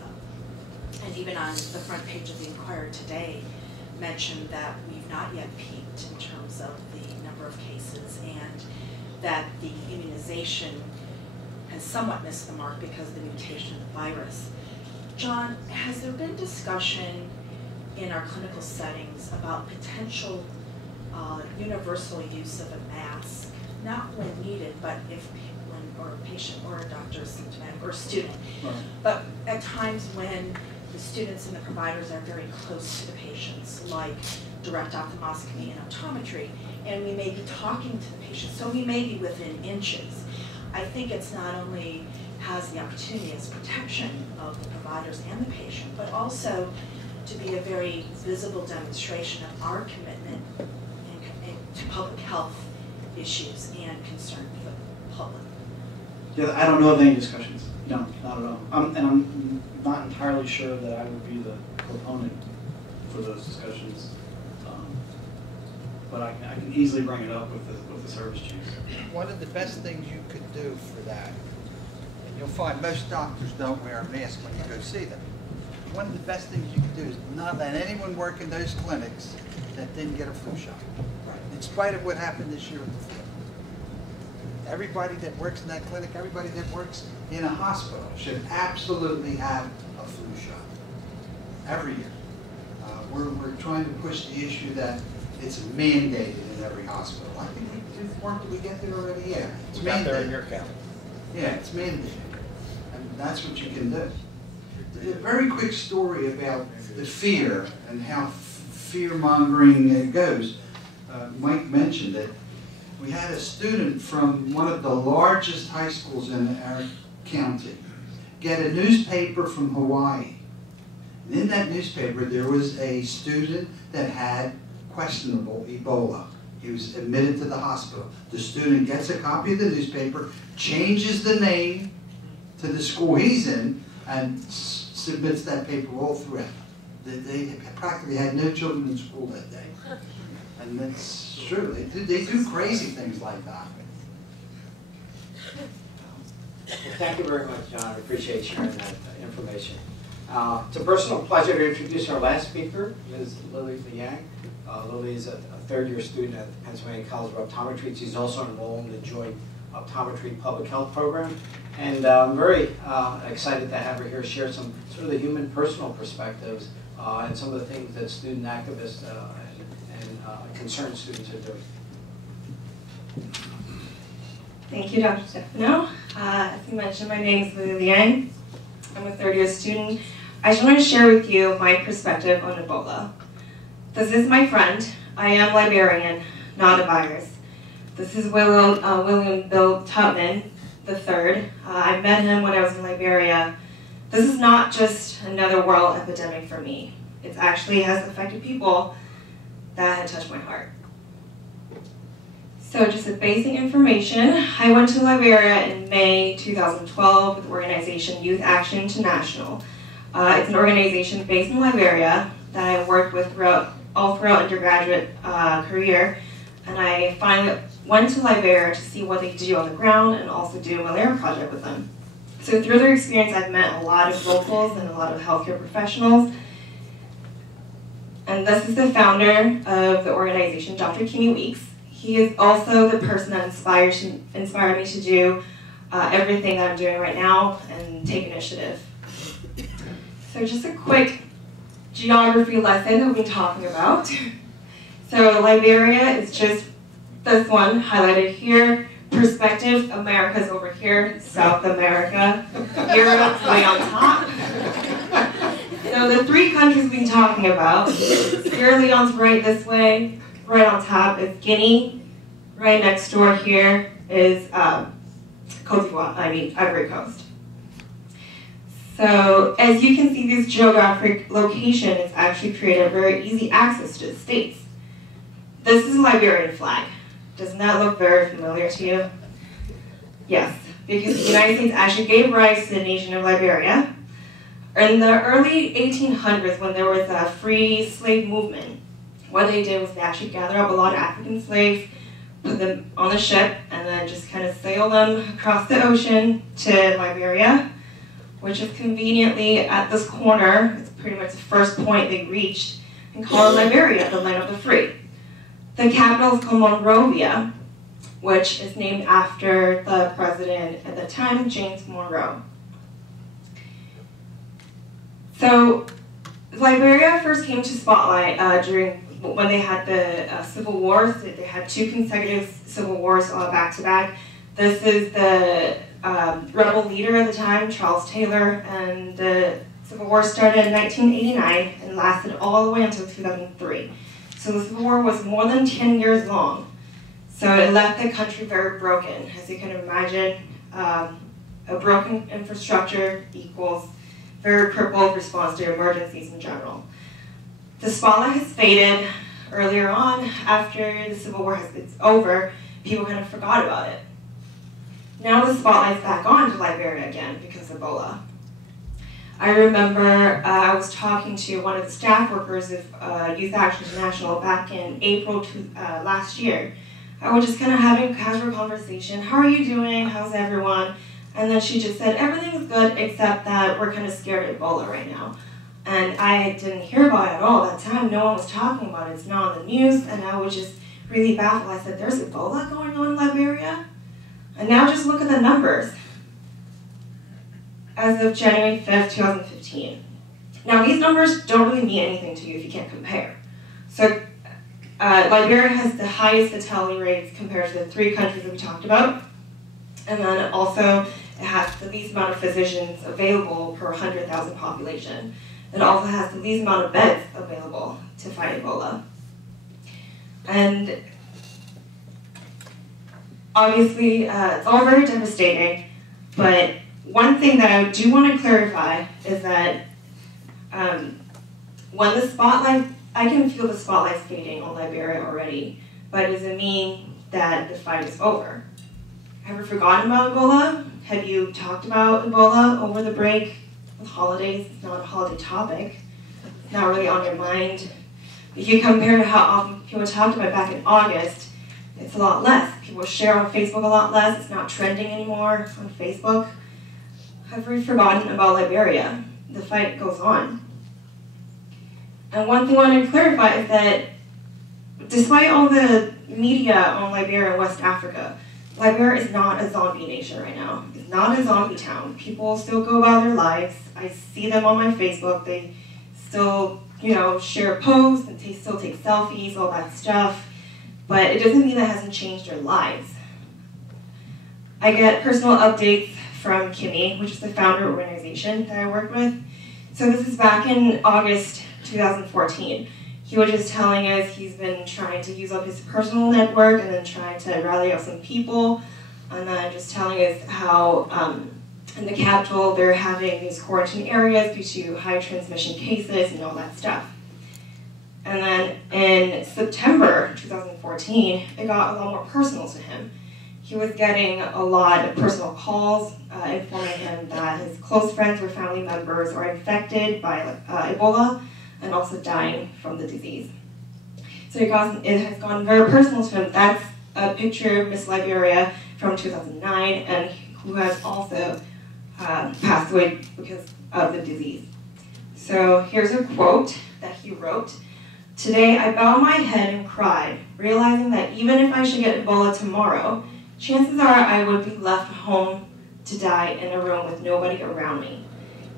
And even on the front page of the Inquirer today, mentioned that we've not yet peaked in terms of the number of cases and that the immunization has somewhat missed the mark because of the mutation of the virus. John, has there been discussion in our clinical settings about potential universal use of a mask, not when needed, but when a patient or a doctor is symptomatic, or a student, but at times when the students and the providers are very close to the patients, like direct ophthalmoscopy and optometry, and we may be talking to the patient, so we may be within inches. I think it's not only has the opportunity as protection of the providers and the patient, but also to be a very visible demonstration of our commitment to public health issues and concern for the public. Yeah, I don't know of any discussions. No, not at all. And I'm not entirely sure that I would be the proponent for those discussions. But I can easily bring it up with the service chiefs. One of the best things you could do for that, and you'll find most doctors don't wear a mask when you go see them. One of the best things you can do is not let anyone work in those clinics that didn't get a flu shot. Right. In spite of what happened this year with the flu. Everybody that works in that clinic, everybody that works in a hospital should absolutely have a flu shot every year. We're trying to push the issue that it's mandated in every hospital. I think did we get there already? Yeah, it's mandated. There in your county. Yeah, it's mandated, and that's what you can do. A very quick story about the fear and how fear-mongering goes. Mike mentioned it. We had a student from one of the largest high schools in our county get a newspaper from Hawaii. And in that newspaper, there was a student that had questionable Ebola. He was admitted to the hospital. The student gets a copy of the newspaper, changes the name to the school he's in, and submits that paper all throughout. They practically had no children in school that day. And that's true. They do crazy things like that. Well, thank you very much, John. I appreciate sharing that information. It's a personal pleasure to introduce our last speaker, Ms. Lily Liang. Lily is a third-year student at the Pennsylvania College of Optometry. She's also enrolled in the Joint Optometry Public Health Program. And I'm very excited to have her here share some sort of the human personal perspectives and some of the things that student activists and concerned students are doing. Thank you, Dr. Stefano. As you mentioned, my name is Lily Liang. I'm a third-year student. I just want to share with you my perspective on Ebola. This is my friend. I am Liberian, not a virus. This is William Bill Tubman III. I met him when I was in Liberia. This is not just another world epidemic for me. It actually has affected people that had touched my heart. So just some basic information. I went to Liberia in May 2012 with the organization Youth Action International. It's an organization based in Liberia that I worked with all throughout undergraduate career. And I finally went to Liberia to see what they do on the ground and also do a malaria project with them. So through their experience, I've met a lot of locals and a lot of healthcare professionals. And this is the founder of the organization, Dr. Kimi Weeks. He is also the person that inspired me to do everything that I'm doing right now and take initiative. So just a quick geography lesson that we've been talking about. So Liberia is just this one highlighted here. Perspective, America's over here, South America, Europe's way on top. So the three countries we've been talking about, Sierra Leone's right this way, right on top is Guinea, right next door here is Ivory Coast. So as you can see, this geographic location is actually created very easy access to the states. This is a Liberian flag. Doesn't that look very familiar to you? Yes, because the United States actually gave rise to the nation of Liberia. In the early 1800s, when there was a free slave movement, what they did was they actually gathered up a lot of African slaves, put them on a ship, and then just kind of sail them across the ocean to Liberia, which is conveniently at this corner. It's pretty much the first point they reached, and called Liberia, the land of the free. The capital is called Monrovia, which is named after the president at the time, James Monroe. So Liberia first came to spotlight during when they had the civil wars. They had two consecutive civil wars back to back. This is the rebel leader at the time, Charles Taylor, and the civil war started in 1989 and lasted all the way until 2003. So the civil war was more than 10 years long. So it left the country very broken. As you can imagine, a broken infrastructure equals very crippled response to emergencies in general. The spotlight has faded earlier on. After the Civil War is over, people kind of forgot about it. Now the spotlight's back on to Liberia again because of Ebola. I remember I was talking to one of the staff workers of Youth Action International back in April last year. I was just kind of having a casual conversation. How are you doing? How's everyone? And then she just said, everything's good except that we're kind of scared of Ebola right now. And I didn't hear about it at all at that time. No one was talking about it. It's not on the news. And I was just really baffled. I said, there's Ebola going on in Liberia? And now just look at the numbers. As of January 5th, 2015. Now these numbers don't really mean anything to you if you can't compare. So Liberia has the highest fatality rates compared to the three countries that we talked about. And then also it has the least amount of physicians available per 100,000 population. It also has the least amount of beds available to fight Ebola. And obviously, it's all very devastating, but one thing that I do want to clarify is that when the spotlight, I can feel the spotlight fading on Liberia already, but does it mean that the fight is over? Have you forgotten about Ebola? Have you talked about Ebola over the break? With holidays, it's not a holiday topic. It's not really on your mind. If you compare to how often people talked about it back in August, it's a lot less. People share on Facebook a lot less. It's not trending anymore on Facebook. Have we forgotten about Liberia? the fight goes on. And one thing I want to clarify is that despite all the media on Liberia and West Africa, Liberia is not a zombie nation right now. It's not a zombie town. People still go about their lives. I see them on my Facebook. They still, share posts and they still take selfies, all that stuff. But it doesn't mean that hasn't changed their lives. I get personal updates from Kimmy, which is the founder organization that I work with. So this is back in August 2014. He was just telling us he's been trying to use up his personal network and then trying to rally up some people. And then just telling us how in the capital they're having these quarantine areas due to high transmission cases and all that stuff. And then in September 2014, it got a lot more personal to him. He was getting a lot of personal calls informing him that his close friends or family members are infected by Ebola and also dying from the disease. So it has gone very personal to him. That's a picture of Miss Liberia from 2009 and who has also passed away because of the disease. So here's a quote that he wrote. "Today I bowed my head and cried, realizing that even if I should get Ebola tomorrow, chances are I would be left home to die in a room with nobody around me.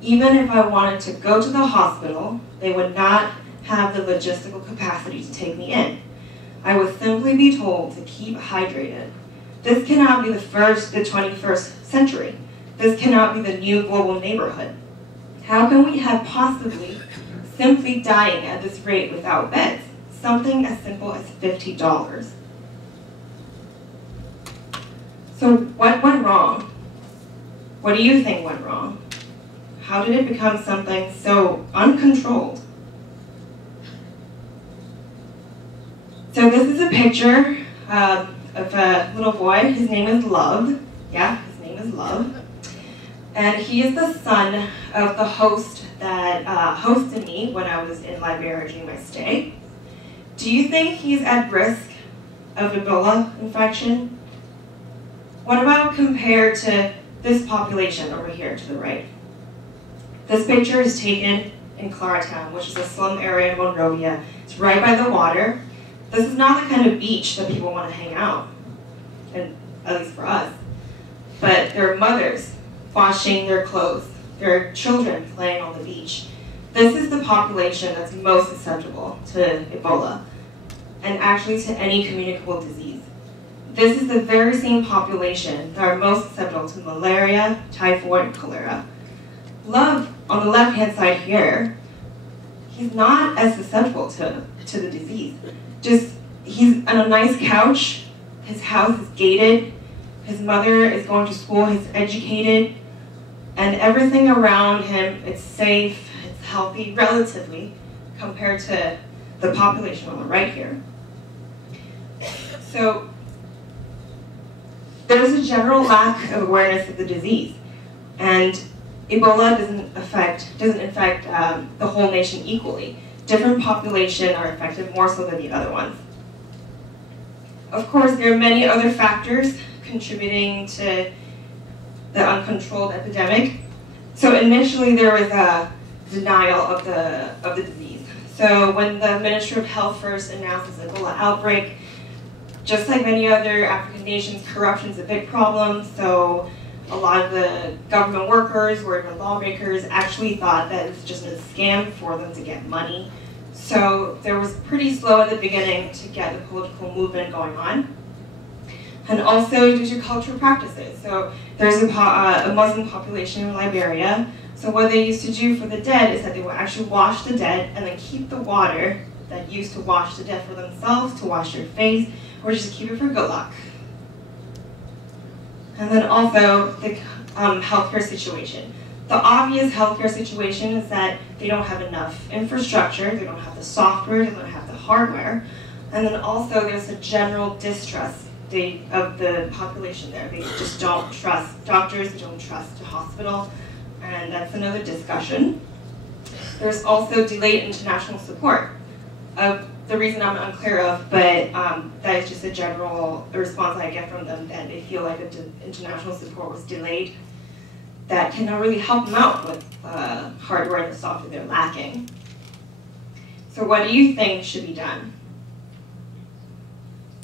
Even if I wanted to go to the hospital, they would not have the logistical capacity to take me in. I would simply be told to keep hydrated. This cannot be the 21st century. This cannot be the new global neighborhood. How can we have possibly simply dying at this rate without beds? Something as simple as $50. So what went wrong? What do you think went wrong? How did it become something so uncontrolled? So this is a picture of a little boy. His name is Love. Yeah, his name is Love. And he is the son of the host that hosted me when I was in Liberia during my stay. Do you think he's at risk of Ebola infection? What about compared to this population over here to the right? This picture is taken in Claratown, which is a slum area in Monrovia. It's right by the water. This is not the kind of beach that people want to hang out, and at least for us. But there are mothers washing their clothes. There are children playing on the beach. This is the population that's most susceptible to Ebola, and actually to any communicable disease. This is the very same population that are most susceptible to malaria, typhoid, and cholera. Love, on the left-hand side here, he's not as susceptible to the disease. He's on a nice couch, his house is gated, his mother is going to school, he's educated, and everything around him, it's safe, it's healthy, relatively, compared to the population on the right here. So, there's a general lack of awareness of the disease, and Ebola doesn't infect the whole nation equally. Different populations are affected more so than the other ones. Of course, there are many other factors contributing to the uncontrolled epidemic. So initially there was a denial of the disease. So when the Ministry of Health first announced this Ebola outbreak, just like many other African nations, corruption is a big problem. So a lot of the government workers or even lawmakers actually thought that it was just a scam for them to get money. So there was pretty slow at the beginning to get the political movement going on. And also due to cultural practices. So there's a Muslim population in Liberia. So what they used to do for the dead is that they would actually wash the dead and then keep the water that used to wash the dead for themselves, to wash their face, or just to keep it for good luck. And then also the healthcare situation. The obvious healthcare situation is that they don't have enough infrastructure, they don't have the software, they don't have the hardware, and then also there's a general distrust of the population there. They just don't trust doctors, they don't trust the hospital, and that's another discussion. There's also delayed international support. The reason I'm unclear of, but that is just a general response I get from them, that they feel like the international support was delayed. that cannot really help them out with hardware and the software they're lacking. So what do you think should be done?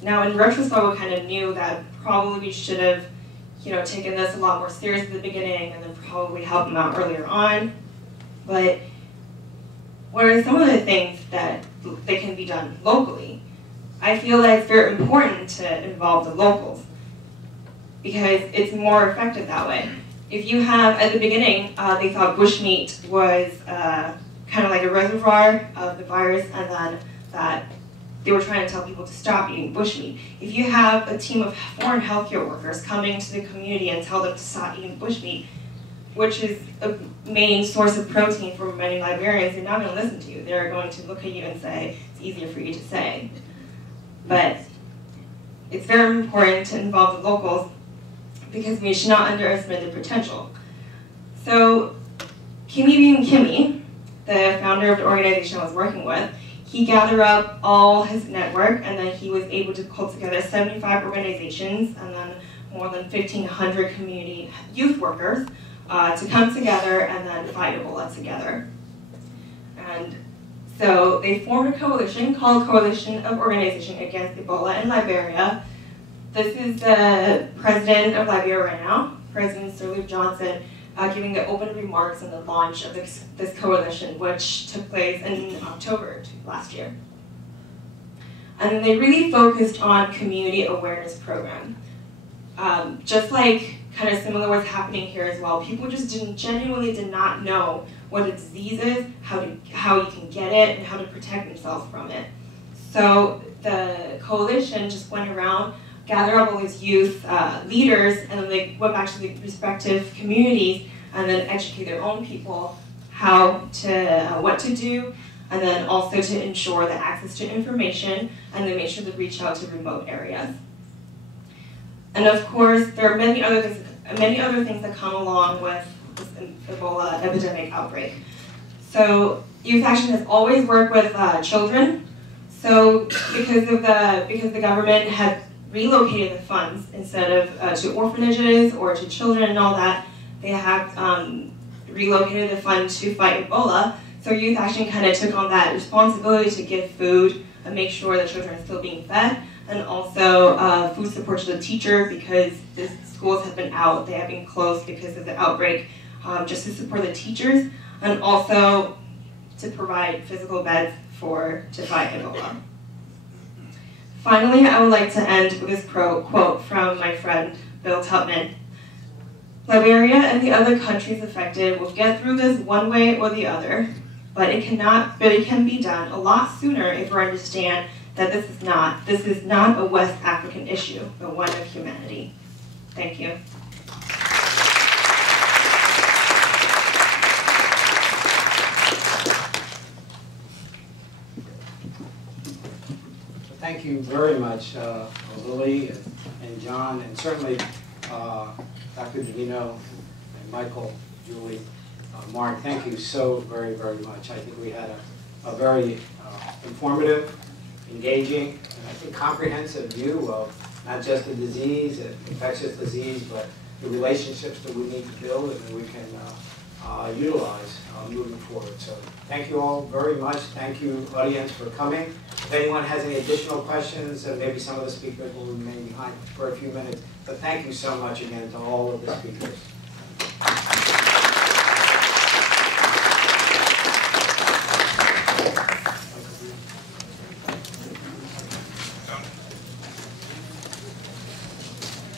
Now in retrospect, we kind of knew that probably we should have taken this a lot more serious at the beginning and then probably help them out earlier on. But what are some of the things that can be done locally? I feel like it's very important to involve the locals because it's more effective that way. If you have, at the beginning, they thought bushmeat was kind of like a reservoir of the virus, and then that they were trying to tell people to stop eating bushmeat. If you have a team of foreign healthcare workers coming to the community and tell them to stop eating bushmeat, which is a main source of protein for many Liberians, they're not going to listen to you. They're going to look at you and say, it's easier for you to say. But it's very important to involve the locals because we should not underestimate their potential. So Kimmy, the founder of the organization I was working with, he gathered up all his network and then he was able to pull together 75 organizations and then more than 1,500 community youth workers to come together and then fight Ebola together. And so they formed a coalition called Coalition of Organization Against Ebola in Liberia. This is the president of Liberia right now, President Salus Johnson, giving the open remarks on the launch of this coalition, which took place in October last year. And then they really focused on community awareness program. Just like kind of similar what's happening here as well, people just genuinely did not know what a disease is, how you can get it, and how to protect themselves from it. So the coalition just went around, gathered up all these youth leaders, and then they went back to the respective communities and then educate their own people what to do, and then also to ensure the access to information, and then make sure to reach out to remote areas. And of course, there are many other things that come along with this Ebola epidemic outbreak. So Youth Action has always worked with children. So because the government had relocated the funds instead of to orphanages or to children and all that, they have relocated the fund to fight Ebola. So Youth Action kind of took on that responsibility to give food and make sure the children are still being fed, and also food support to the teachers because the schools have been out, they have been closed because of the outbreak, just to support the teachers, and also to provide physical beds to fight Ebola. Finally, I would like to end with this quote from my friend Bill Tubman. Liberia and the other countries affected will get through this one way or the other, but it can be done a lot sooner if we understand that this is not a West African issue, but one of humanity. Thank you. Thank you very much, Lily and John, and certainly Dr. Davino and Michael, Julie, Mark. Thank you so very, very much. I think we had a very informative, engaging, and I think comprehensive view of not just the disease, infectious disease, but the relationships that we need to build and that we can utilize moving forward. So thank you all very much. Thank you, audience, for coming. If anyone has any additional questions, and maybe some of the speakers will remain behind for a few minutes, but thank you so much again to all of the speakers.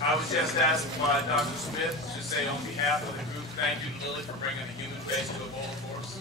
I was just asked by Dr. Smith to say on behalf of the group, thank you, Lily, for bringing the human face to Ebola for us.